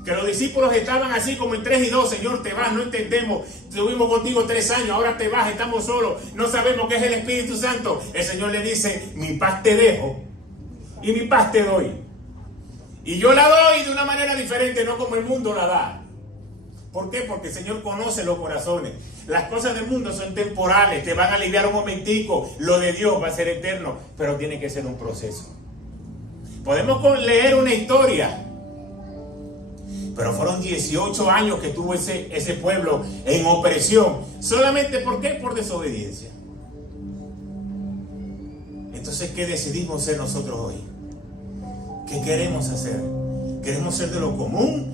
que los discípulos estaban así como en 3 y 2, Señor, te vas, no entendemos, estuvimos contigo 3 años, ahora te vas, estamos solos, no sabemos qué es el Espíritu Santo. El Señor le dice: mi paz te dejo y mi paz te doy. Y yo la doy de una manera diferente, no como el mundo la da. ¿Por qué? Porque el Señor conoce los corazones. Las cosas del mundo son temporales, te van a aliviar un momentico. Lo de Dios va a ser eterno, pero tiene que ser un proceso. Podemos leer una historia, pero fueron 18 años que tuvo ese pueblo en opresión. ¿Solamente por qué? Por desobediencia. Entonces, ¿qué decidimos ser nosotros hoy? ¿Qué queremos hacer? ¿Queremos ser de lo común?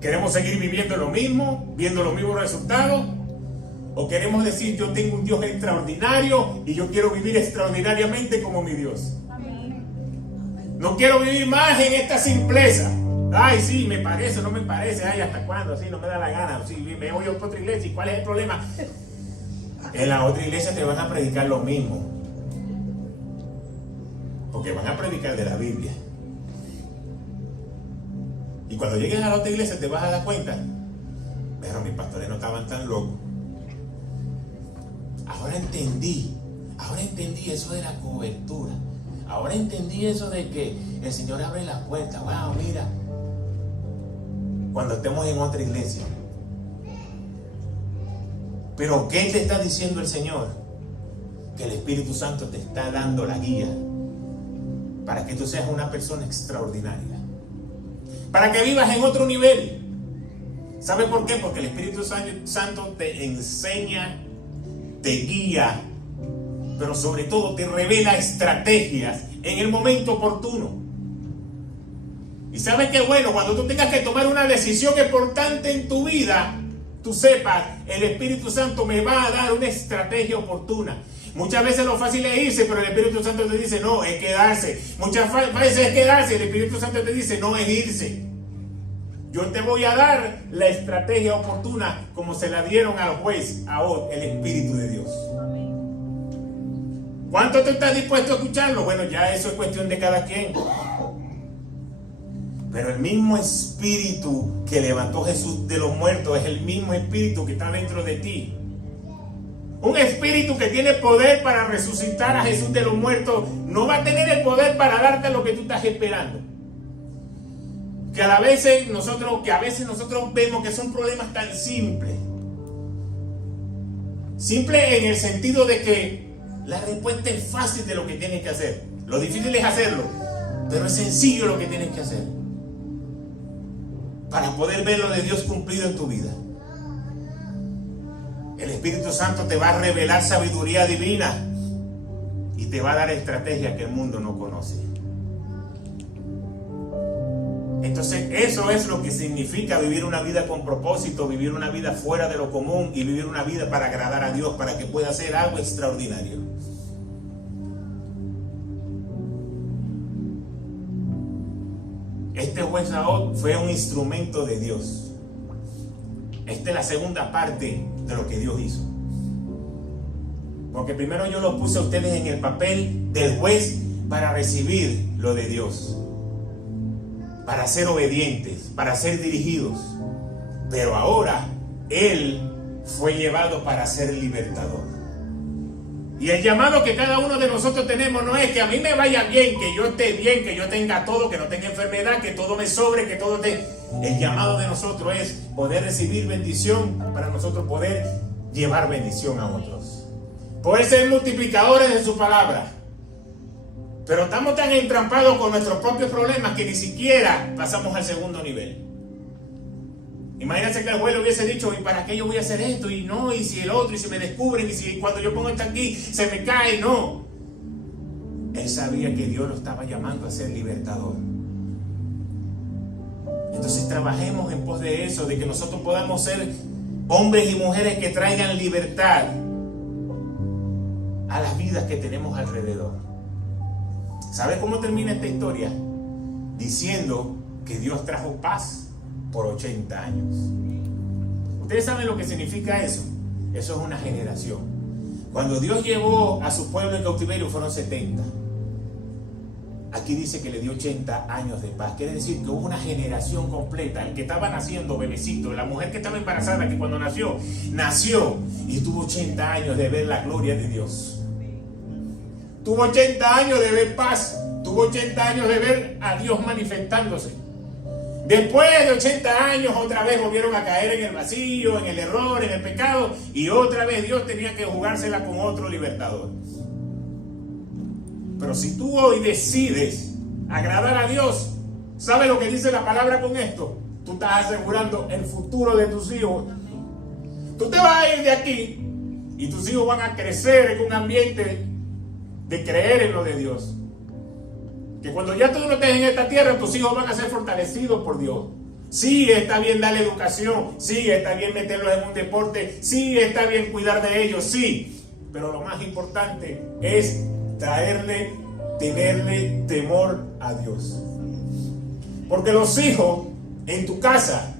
¿Queremos seguir viviendo lo mismo, viendo los mismos resultados? ¿O queremos decir: yo tengo un Dios extraordinario y yo quiero vivir extraordinariamente como mi Dios? No quiero vivir más en esta simpleza. Ay, sí, me parece, no me parece. Ay, ¿hasta cuándo? Sí, no me da la gana. Sí, me voy a otra iglesia. ¿Y cuál es el problema? En la otra iglesia te van a predicar lo mismo, porque van a predicar de la Biblia. Y cuando llegues a la otra iglesia te vas a dar cuenta: pero mis pastores no estaban tan locos. Ahora entendí eso de la cobertura. Ahora entendí eso de que el Señor abre la puerta. Wow, mira. Cuando estemos en otra iglesia. Pero ¿qué te está diciendo el Señor? Que el Espíritu Santo te está dando la guía para que tú seas una persona extraordinaria, para que vivas en otro nivel. ¿Sabe por qué? Porque el Espíritu Santo te enseña, te guía, pero sobre todo te revela estrategias en el momento oportuno. Y sabes qué bueno, cuando tú tengas que tomar una decisión importante en tu vida, tú sepas: el Espíritu Santo me va a dar una estrategia oportuna. Muchas veces lo fácil es irse, pero el Espíritu Santo te dice: no, es quedarse. Muchas veces es quedarse, el Espíritu Santo te dice: no, es irse. Yo te voy a dar la estrategia oportuna, como se la dieron al juez, a Og, el Espíritu de Dios. ¿Cuánto tú estás dispuesto a escucharlo? Bueno, ya eso es cuestión de cada quien. Pero el mismo espíritu que levantó Jesús de los muertos es el mismo espíritu que está dentro de ti. Un espíritu que tiene poder para resucitar a Jesús de los muertos no va a tener el poder para darte lo que tú estás esperando. Que a veces nosotros vemos que son problemas tan simples. Simple en el sentido de que la respuesta es fácil de lo que tienes que hacer. Lo difícil es hacerlo, pero es sencillo lo que tienes que hacer para poder ver lo de Dios cumplido en tu vida. El Espíritu Santo te va a revelar sabiduría divina y te va a dar estrategias que el mundo no conoce. Entonces eso es lo que significa vivir una vida con propósito, vivir una vida fuera de lo común y vivir una vida para agradar a Dios, para que pueda hacer algo extraordinario. Este juez Saúl fue un instrumento de Dios. Esta es la segunda parte de lo que Dios hizo. Porque primero yo los puse a ustedes en el papel del juez para recibir lo de Dios, para ser obedientes, para ser dirigidos. Pero ahora Él fue llevado para ser libertador. Y el llamado que cada uno de nosotros tenemos no es que a mí me vaya bien, que yo esté bien, que yo tenga todo, que no tenga enfermedad, que todo me sobre, que todo esté. El llamado de nosotros es poder recibir bendición para nosotros poder llevar bendición a otros. Poder ser multiplicadores de su palabra. Pero estamos tan entrampados con nuestros propios problemas que ni siquiera pasamos al segundo nivel. Imagínense que el juez le hubiese dicho, ¿y para qué yo voy a hacer esto? Y no, y si el otro, y si me descubren, y si cuando yo pongo esto aquí se me cae, no. Él sabía que Dios lo estaba llamando a ser libertador. Entonces trabajemos en pos de eso, de que nosotros podamos ser hombres y mujeres que traigan libertad a las vidas que tenemos alrededor. ¿Sabe cómo termina esta historia? Diciendo que Dios trajo paz por 80 años. ¿Ustedes saben lo que significa eso? Eso es una generación. Cuando Dios llevó a su pueblo en cautiverio fueron 70. Aquí dice que le dio 80 años de paz. Quiere decir que hubo una generación completa. El que estaba naciendo, bebecito, la mujer que estaba embarazada, que cuando nació y tuvo 80 años de ver la gloria de Dios. Tuvo 80 años de ver paz. Tuvo 80 años de ver a Dios manifestándose. Después de 80 años otra vez volvieron a caer en el vacío, en el error, en el pecado, y otra vez Dios tenía que jugársela con otro libertador. Pero si tú hoy decides agradar a Dios, ¿sabes lo que dice la palabra con esto? Tú estás asegurando el futuro de tus hijos. Tú te vas a ir de aquí y tus hijos van a crecer en un ambiente de creer en lo de Dios. Que cuando ya tú no estés en esta tierra, tus hijos van a ser fortalecidos por Dios. Sí, está bien darle educación. Sí, está bien meterlos en un deporte. Sí, está bien cuidar de ellos. Sí, pero lo más importante es tenerle temor a Dios. Porque los hijos en tu casa,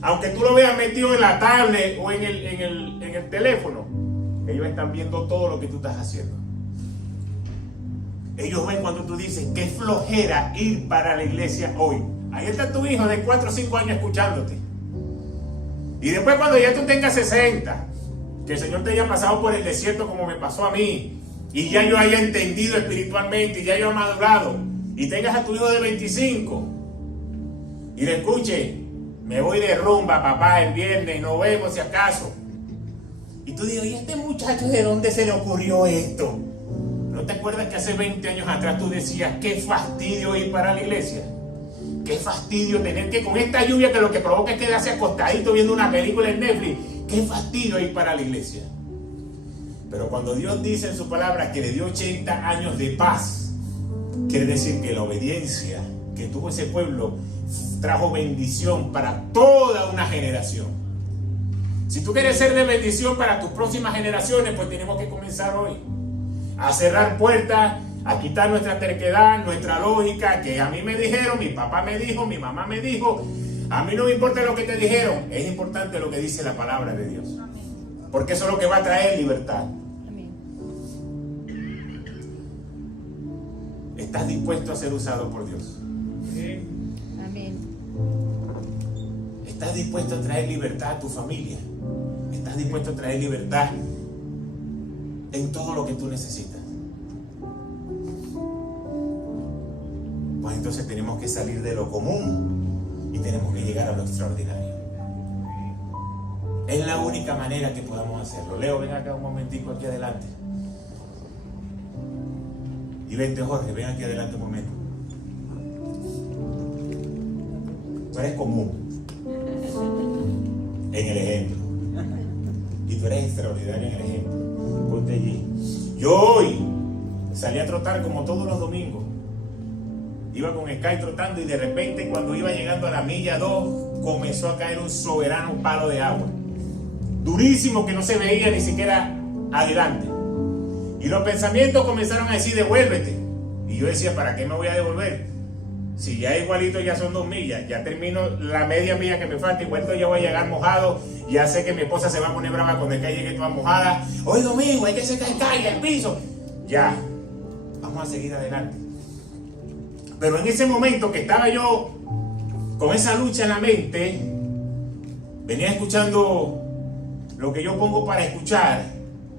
aunque tú lo veas metido en la tablet o en el teléfono, ellos están viendo todo lo que tú estás haciendo. Ellos ven cuando tú dices, qué flojera ir para la iglesia hoy. Ahí está tu hijo de 4 o 5 años escuchándote. Y después cuando ya tú tengas 60, que el Señor te haya pasado por el desierto como me pasó a mí, y ya yo haya entendido espiritualmente, y ya yo he madurado, y tengas a tu hijo de 25, y le escuche, me voy de rumba, papá, el viernes, nos vemos si acaso. Y tú dices, ¿y este muchacho de dónde se le ocurrió esto? ¿No te acuerdas que hace 20 años atrás tú decías, qué fastidio ir para la iglesia? Qué fastidio tener que, con esta lluvia que lo que provoca es quedarse acostadito viendo una película en Netflix. Qué fastidio ir para la iglesia. Pero cuando Dios dice en su palabra que le dio 80 años de paz, quiere decir que la obediencia que tuvo ese pueblo trajo bendición para toda una generación. Si tú quieres ser de bendición para tus próximas generaciones, pues tenemos que comenzar hoy. A cerrar puertas, a quitar nuestra terquedad, nuestra lógica, que a mí me dijeron, mi papá me dijo, mi mamá me dijo. A mí no me importa lo que te dijeron, es importante lo que dice la palabra de Dios. Porque eso es lo que va a traer libertad. ¿Estás dispuesto a ser usado por Dios? Amén. ¿Estás dispuesto a traer libertad a tu familia? ¿Estás dispuesto a traer libertad en todo lo que tú necesitas? Pues entonces tenemos que salir de lo común y tenemos que llegar a lo extraordinario. Es la única manera que podamos hacerlo. Leo, ven acá un momentico aquí adelante. Y vente, Jorge, ven aquí adelante un momento. Tú eres común en el ejemplo. Y tú eres extraordinario en el ejemplo. Ponte allí. Yo hoy salí a trotar como todos los domingos. Iba con Sky trotando y de repente cuando iba llegando a la milla 2 comenzó a caer un soberano palo de agua. Durísimo que no se veía ni siquiera adelante. Y los pensamientos comenzaron a decir, devuélvete. Y yo decía, ¿para qué me voy a devolver? Si ya igualito ya son 2 millas, ya termino la media milla que me falta, igual ya voy a llegar mojado, ya sé que mi esposa se va a poner brava cuando el llegue toda mojada. Hoy domingo hay que secar el piso. Ya, vamos a seguir adelante. Pero en ese momento que estaba yo con esa lucha en la mente, venía escuchando lo que yo pongo para escuchar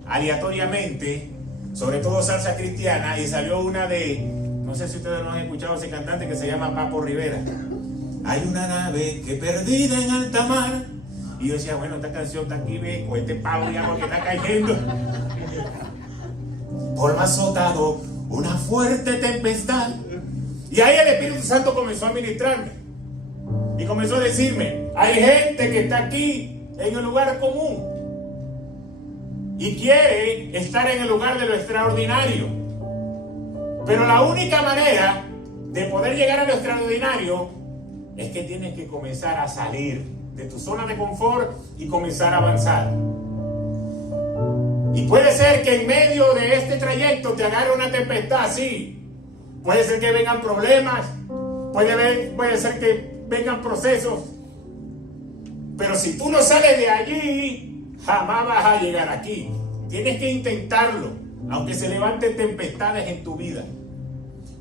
aleatoriamente, sobre todo salsa cristiana, y salió una de, no sé si ustedes no han escuchado ese cantante que se llama Papo Rivera. Hay una nave que perdida en alta mar. Y yo decía, bueno, esta canción está aquí, ve, con este palo de agua que está cayendo. Por más azotado, una fuerte tempestad. Y ahí el Espíritu Santo comenzó a ministrarme. Y comenzó a decirme, hay gente que está aquí en el lugar común. Y quiere estar en el lugar de lo extraordinario. Pero la única manera de poder llegar a lo extraordinario es que tienes que comenzar a salir de tu zona de confort y comenzar a avanzar. Y puede ser que en medio de este trayecto te agarre una tempestad, sí. Puede ser que vengan problemas, puede ser que vengan procesos. Pero si tú no sales de allí, jamás vas a llegar aquí. Tienes que intentarlo, aunque se levanten tempestades en tu vida.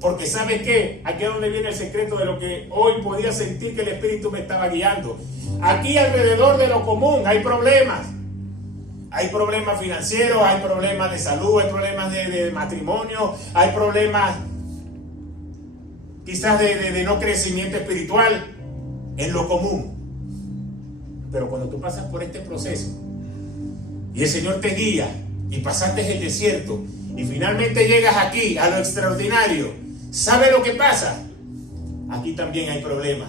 Porque ¿sabes qué? Aquí es donde viene el secreto de lo que hoy podía sentir que el Espíritu me estaba guiando. Aquí alrededor de lo común hay problemas. Hay problemas financieros, hay problemas de salud, hay problemas de matrimonio, hay problemas quizás de no crecimiento espiritual en lo común. Pero cuando tú pasas por este proceso y el Señor te guía y pasaste el desierto y finalmente llegas aquí a lo extraordinario, ¿sabe lo que pasa? Aquí también hay problemas.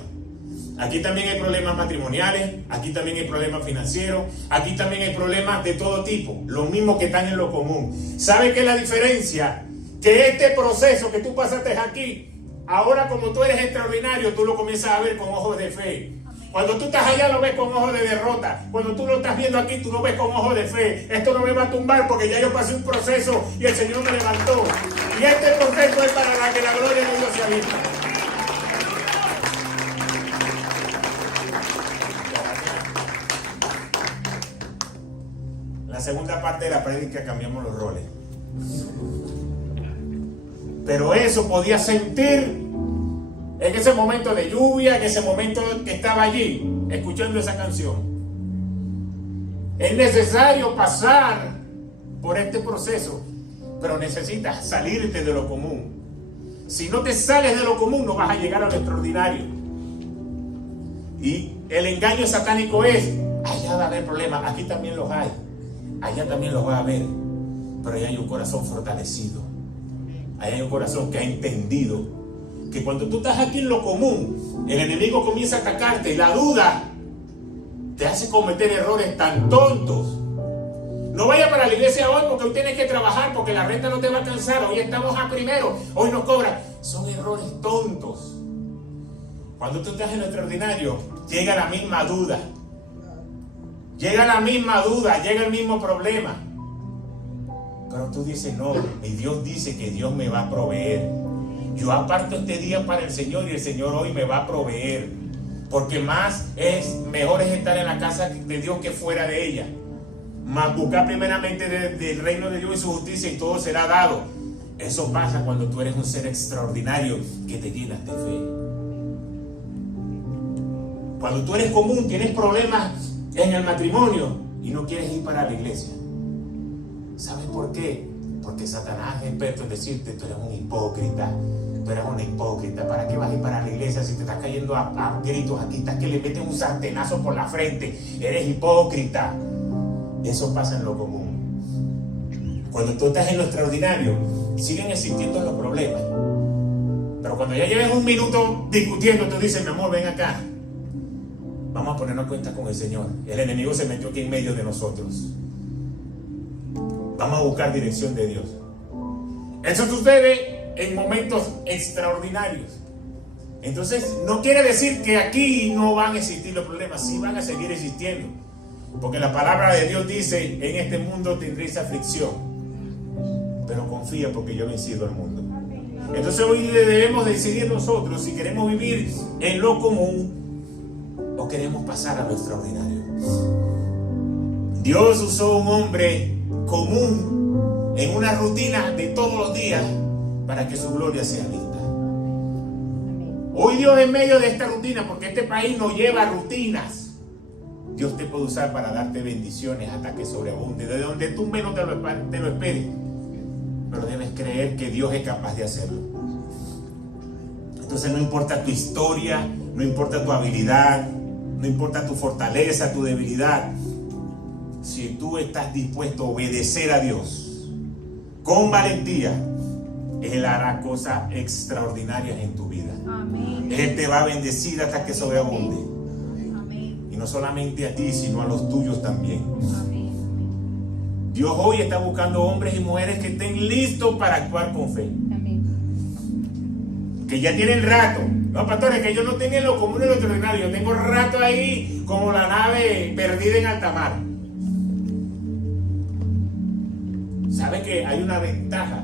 Aquí también hay problemas matrimoniales, aquí también hay problemas financieros, aquí también hay problemas de todo tipo, los mismos que están en lo común. ¿Sabe qué es la diferencia? Que este proceso que tú pasaste aquí, ahora como tú eres extraordinario, tú lo comienzas a ver con ojos de fe. Cuando tú estás allá lo ves con ojos de derrota. Cuando tú lo estás viendo aquí, tú lo ves con ojos de fe. Esto no me va a tumbar porque ya yo pasé un proceso y el Señor me levantó. Y este proceso es para que la gloria de Dios sea vista. La segunda parte de la prédica cambiamos los roles. Pero eso podía sentir en ese momento de lluvia, en ese momento que estaba allí, escuchando esa canción. Es necesario pasar por este proceso, pero necesitas salirte de lo común. Si no te sales de lo común, no vas a llegar a lo extraordinario. Y el engaño satánico es, allá va a haber problemas, aquí también los hay, allá también los va a haber, pero allá hay un corazón fortalecido, allá hay un corazón que ha entendido que cuando tú estás aquí en lo común, el enemigo comienza a atacarte y la duda te hace cometer errores tan tontos. No vaya para la iglesia hoy porque hoy tienes que trabajar, porque la renta no te va a alcanzar, hoy estamos a primero, hoy nos cobran. Son errores tontos. Cuando tú estás en lo extraordinario, llega la misma duda. Llega la misma duda, llega el mismo problema. Pero tú dices, no, mi Dios dice que Dios me va a proveer. Yo aparto este día para el Señor y el Señor hoy me va a proveer. Porque mejor es estar en la casa de Dios que fuera de ella. Más buscar primeramente del reino de Dios y su justicia y todo será dado. Eso pasa cuando tú eres un ser extraordinario que te llenas de fe. Cuando tú eres común, tienes problemas en el matrimonio y no quieres ir para la iglesia. ¿Sabes por qué? Porque Satanás es experto en decirte, tú eres un hipócrita, tú eres una hipócrita. ¿Para qué vas a ir para la iglesia si te estás cayendo a gritos aquí? Estás que le metes un sartenazo por la frente. Eres hipócrita. Eso pasa en lo común. Cuando tú estás en lo extraordinario, siguen existiendo los problemas. Pero cuando ya lleves un minuto discutiendo, tú dices, mi amor, ven acá. Vamos a ponernos cuenta con el Señor. El enemigo se metió aquí en medio de nosotros. Vamos a buscar dirección de Dios. Eso sucede en momentos extraordinarios. Entonces, no quiere decir que aquí no van a existir los problemas. Sí van a seguir existiendo. Porque la palabra de Dios dice, en este mundo tendréis aflicción. Pero confía porque yo he vencido al mundo. Entonces hoy debemos decidir nosotros si queremos vivir en lo común o queremos pasar a lo extraordinario. Dios usó un hombre común en una rutina de todos los días para que su gloria sea vista. Hoy Dios, en medio de esta rutina, porque este país no lleva rutinas, Dios te puede usar para darte bendiciones hasta que sobreabunde, de donde tú menos te lo esperes. Pero debes creer que Dios es capaz de hacerlo. Entonces no importa tu historia, no importa tu habilidad, no importa tu fortaleza, tu debilidad. Si tú estás dispuesto a obedecer a Dios con valentía, Él hará cosas extraordinarias en tu vida. Amén. Él te va a bendecir hasta que sobreabunde. Amén. Y no solamente a ti, sino a los tuyos también. Amén. Dios hoy está buscando hombres y mujeres que estén listos para actuar con fe. Amén. Que ya tienen rato. No, pastores, que yo no tengo en lo común y lo extraordinario. Yo tengo rato ahí como la nave perdida en alta mar. ¿Sabe que hay una ventaja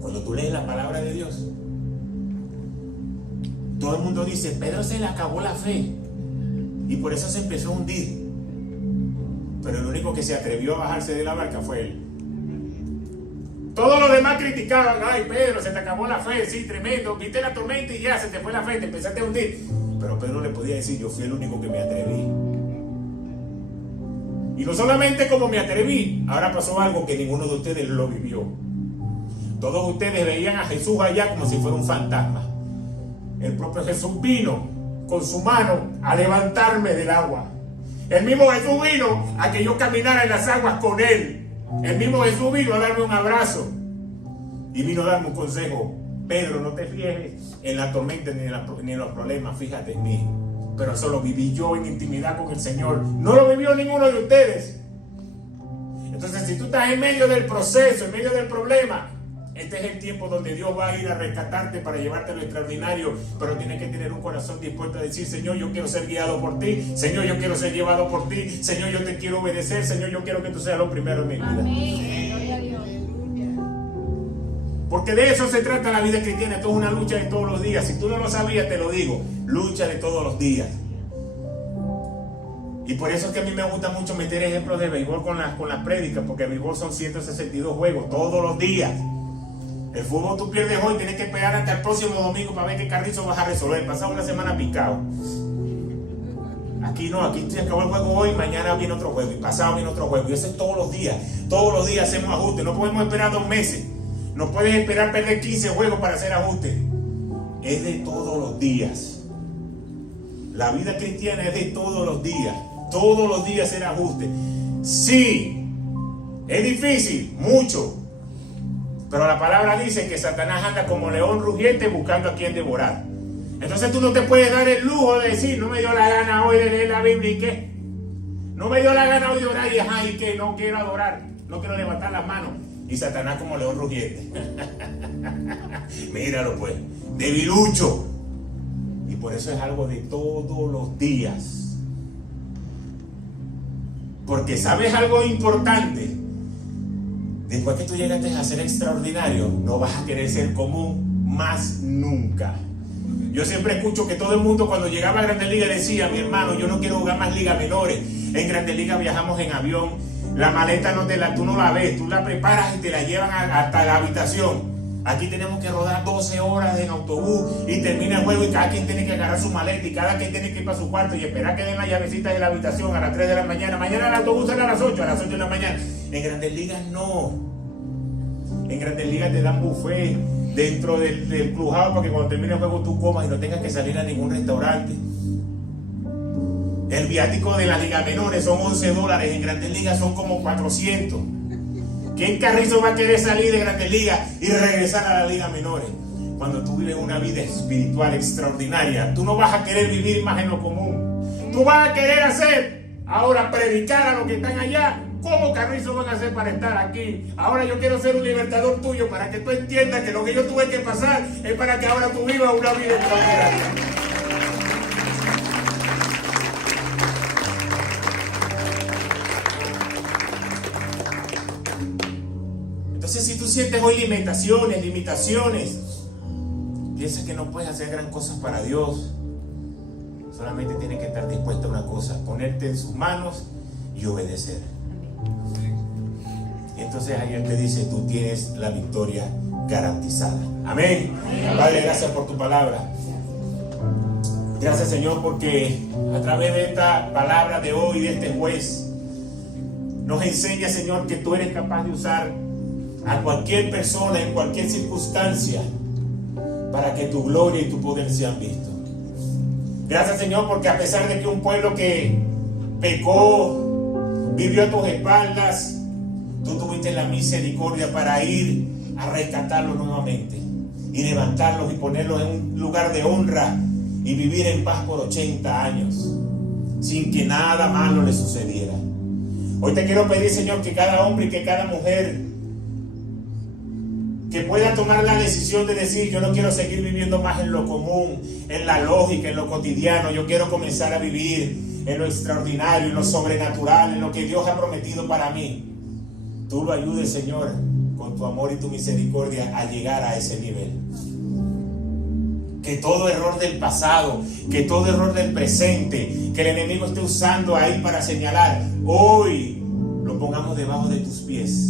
cuando tú lees la palabra de Dios? Todo el mundo dice, Pedro se le acabó la fe y por eso se empezó a hundir. Pero el único que se atrevió a bajarse de la barca fue él. Todos los demás criticaban, ay Pedro, se te acabó la fe, sí, tremendo, viste la tormenta y ya se te fue la fe, te empezaste a hundir. Pero Pedro le podía decir, yo fui el único que me atreví. Y no solamente como me atreví, ahora pasó algo que ninguno de ustedes lo vivió. Todos ustedes veían a Jesús allá como si fuera un fantasma. El propio Jesús vino con su mano a levantarme del agua. El mismo Jesús vino a que yo caminara en las aguas con Él. El mismo Jesús vino a darme un abrazo. Y vino a darme un consejo. Pedro, no te fíes en la tormenta ni en los problemas, fíjate en mí. Pero eso lo viví yo en intimidad con el Señor. No lo vivió ninguno de ustedes. Entonces, si tú estás en medio del proceso, en medio del problema, este es el tiempo donde Dios va a ir a rescatarte para llevarte a lo extraordinario, pero tienes que tener un corazón dispuesto a decir, Señor, yo quiero ser guiado por ti, Señor, yo quiero ser llevado por ti, Señor, yo te quiero obedecer, Señor, yo quiero que tú seas lo primero en mi vida. Amén. Gloria a Dios. Porque de eso se trata la vida cristiana. Esto es una lucha de todos los días. Si tú no lo sabías, te lo digo, lucha de todos los días. Y por eso es que a mí me gusta mucho meter ejemplos de béisbol con las prédicas, porque el béisbol son 162 juegos todos los días. El fútbol tú pierdes hoy, tienes que esperar hasta el próximo domingo para ver qué carrizo vas a resolver. Pasado una semana picado. Aquí no, aquí se acabó el juego hoy, mañana viene otro juego y pasado viene otro juego. Y eso es todos los días. Todos los días hacemos ajustes. No podemos esperar 2 meses. No puedes esperar perder 15 juegos para hacer ajustes. Es de todos los días. La vida cristiana es de todos los días. Todos los días hacer ajustes. Sí, es difícil, mucho. Pero la palabra dice que Satanás anda como león rugiente buscando a quien devorar. Entonces tú no te puedes dar el lujo de decir, no me dio la gana hoy de leer la Biblia y qué. No me dio la gana hoy de orar y ajá, y qué, no quiero adorar, no quiero levantar las manos. Y Satanás como león rugiente. Míralo pues, debilucho. Y por eso es algo de todos los días. Porque sabes algo importante. Después que tú llegaste a ser extraordinario, no vas a querer ser común más nunca. Yo siempre escucho que todo el mundo cuando llegaba a Grandes Ligas decía, mi hermano, yo no quiero jugar más ligas menores. En Grandes Ligas viajamos en avión, la maleta tú no la ves, tú la preparas y te la llevan hasta la habitación. Aquí tenemos que rodar 12 horas en autobús y termina el juego y cada quien tiene que agarrar su maleta y cada quien tiene que ir para su cuarto y esperar que den la llavecita de la habitación a las 3 de la mañana. Mañana el autobús sale a las 8 de la mañana. En Grandes Ligas no. En Grandes Ligas te dan buffet dentro del clubhouse para que cuando termine el juego tú comas y no tengas que salir a ningún restaurante. El viático de las ligas menores son $11, en Grandes Ligas son como 400. ¿Quién carrizo va a querer salir de Grandes Ligas y regresar a las ligas menores? Cuando tú vives una vida espiritual extraordinaria, tú no vas a querer vivir más en lo común. Tú vas a querer ahora predicar a los que están allá. ¿Cómo carrizo van a hacer para estar aquí? Ahora yo quiero ser un libertador tuyo para que tú entiendas que lo que yo tuve que pasar es para que ahora tú vivas una vida extraordinaria. Entonces, si tú sientes hoy limitaciones, piensas que no puedes hacer gran cosas para Dios, solamente tienes que estar dispuesto a una cosa: ponerte en sus manos y obedecer. Y entonces ahí Él te dice: tú tienes la victoria garantizada. Amén. Padre, gracias por tu palabra. Gracias, Señor, porque a través de esta palabra de hoy, de este juez, nos enseña, Señor, que tú eres capaz de usar a cualquier persona en cualquier circunstancia para que tu gloria y tu poder sean vistos. Gracias, Señor, porque a pesar de que un pueblo que pecó vivió a tus espaldas, tú tuviste la misericordia para ir a rescatarlos nuevamente y levantarlos y ponerlos en un lugar de honra y vivir en paz por 80 años sin que nada malo les sucediera. Hoy te quiero pedir, Señor, que cada hombre y que cada mujer que pueda tomar la decisión de decir: yo no quiero seguir viviendo más en lo común, en la lógica, en lo cotidiano. Yo quiero comenzar a vivir en lo extraordinario, en lo sobrenatural, en lo que Dios ha prometido para mí. Tú lo ayudes, Señor, con tu amor y tu misericordia a llegar a ese nivel. Que todo error del pasado, que todo error del presente, que el enemigo esté usando ahí para señalar, hoy lo pongamos debajo de tus pies.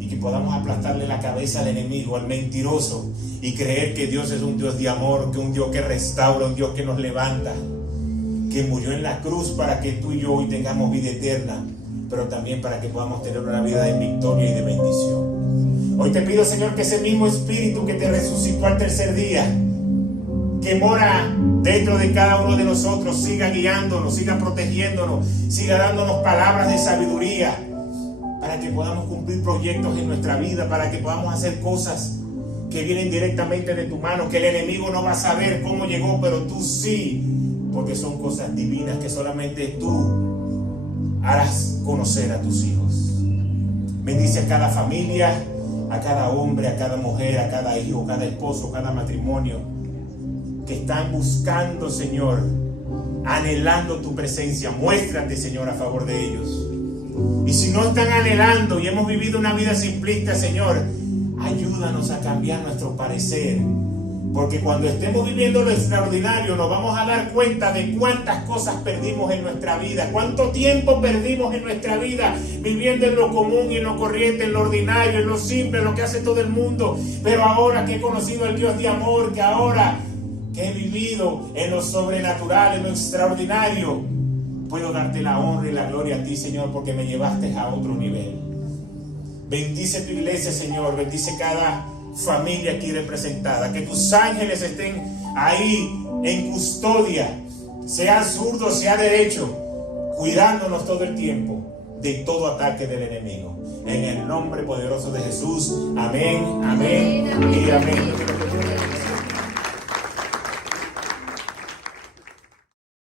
Y que podamos aplastarle la cabeza al enemigo, al mentiroso, y creer que Dios es un Dios de amor, que un Dios que restaura, un Dios que nos levanta, que murió en la cruz para que tú y yo hoy tengamos vida eterna, pero también para que podamos tener una vida de victoria y de bendición. Hoy te pido, Señor, que ese mismo Espíritu que te resucitó al tercer día, que mora dentro de cada uno de nosotros, siga guiándonos, siga protegiéndonos, siga dándonos palabras de sabiduría, para que podamos cumplir proyectos en nuestra vida, para que podamos hacer cosas que vienen directamente de tu mano, que el enemigo no va a saber cómo llegó, pero tú sí, porque son cosas divinas que solamente tú harás conocer a tus hijos. Bendice a cada familia, a cada hombre, a cada mujer, a cada hijo, cada esposo, cada matrimonio, que están buscando, Señor, anhelando tu presencia. Muéstrate, Señor, a favor de ellos. Y si no están anhelando y hemos vivido una vida simplista, Señor, ayúdanos a cambiar nuestro parecer. Porque cuando estemos viviendo lo extraordinario, nos vamos a dar cuenta de cuántas cosas perdimos en nuestra vida, cuánto tiempo perdimos en nuestra vida viviendo en lo común y en lo corriente, en lo ordinario, en lo simple, en lo que hace todo el mundo. Pero ahora que he conocido al Dios de amor, que ahora que he vivido en lo sobrenatural, en lo extraordinario, puedo darte la honra y la gloria a ti, Señor, porque me llevaste a otro nivel. Bendice tu iglesia, Señor. Bendice cada familia aquí representada. Que tus ángeles estén ahí en custodia, sea zurdo, sea derecho, cuidándonos todo el tiempo de todo ataque del enemigo. En el nombre poderoso de Jesús. Amén, amén y amén.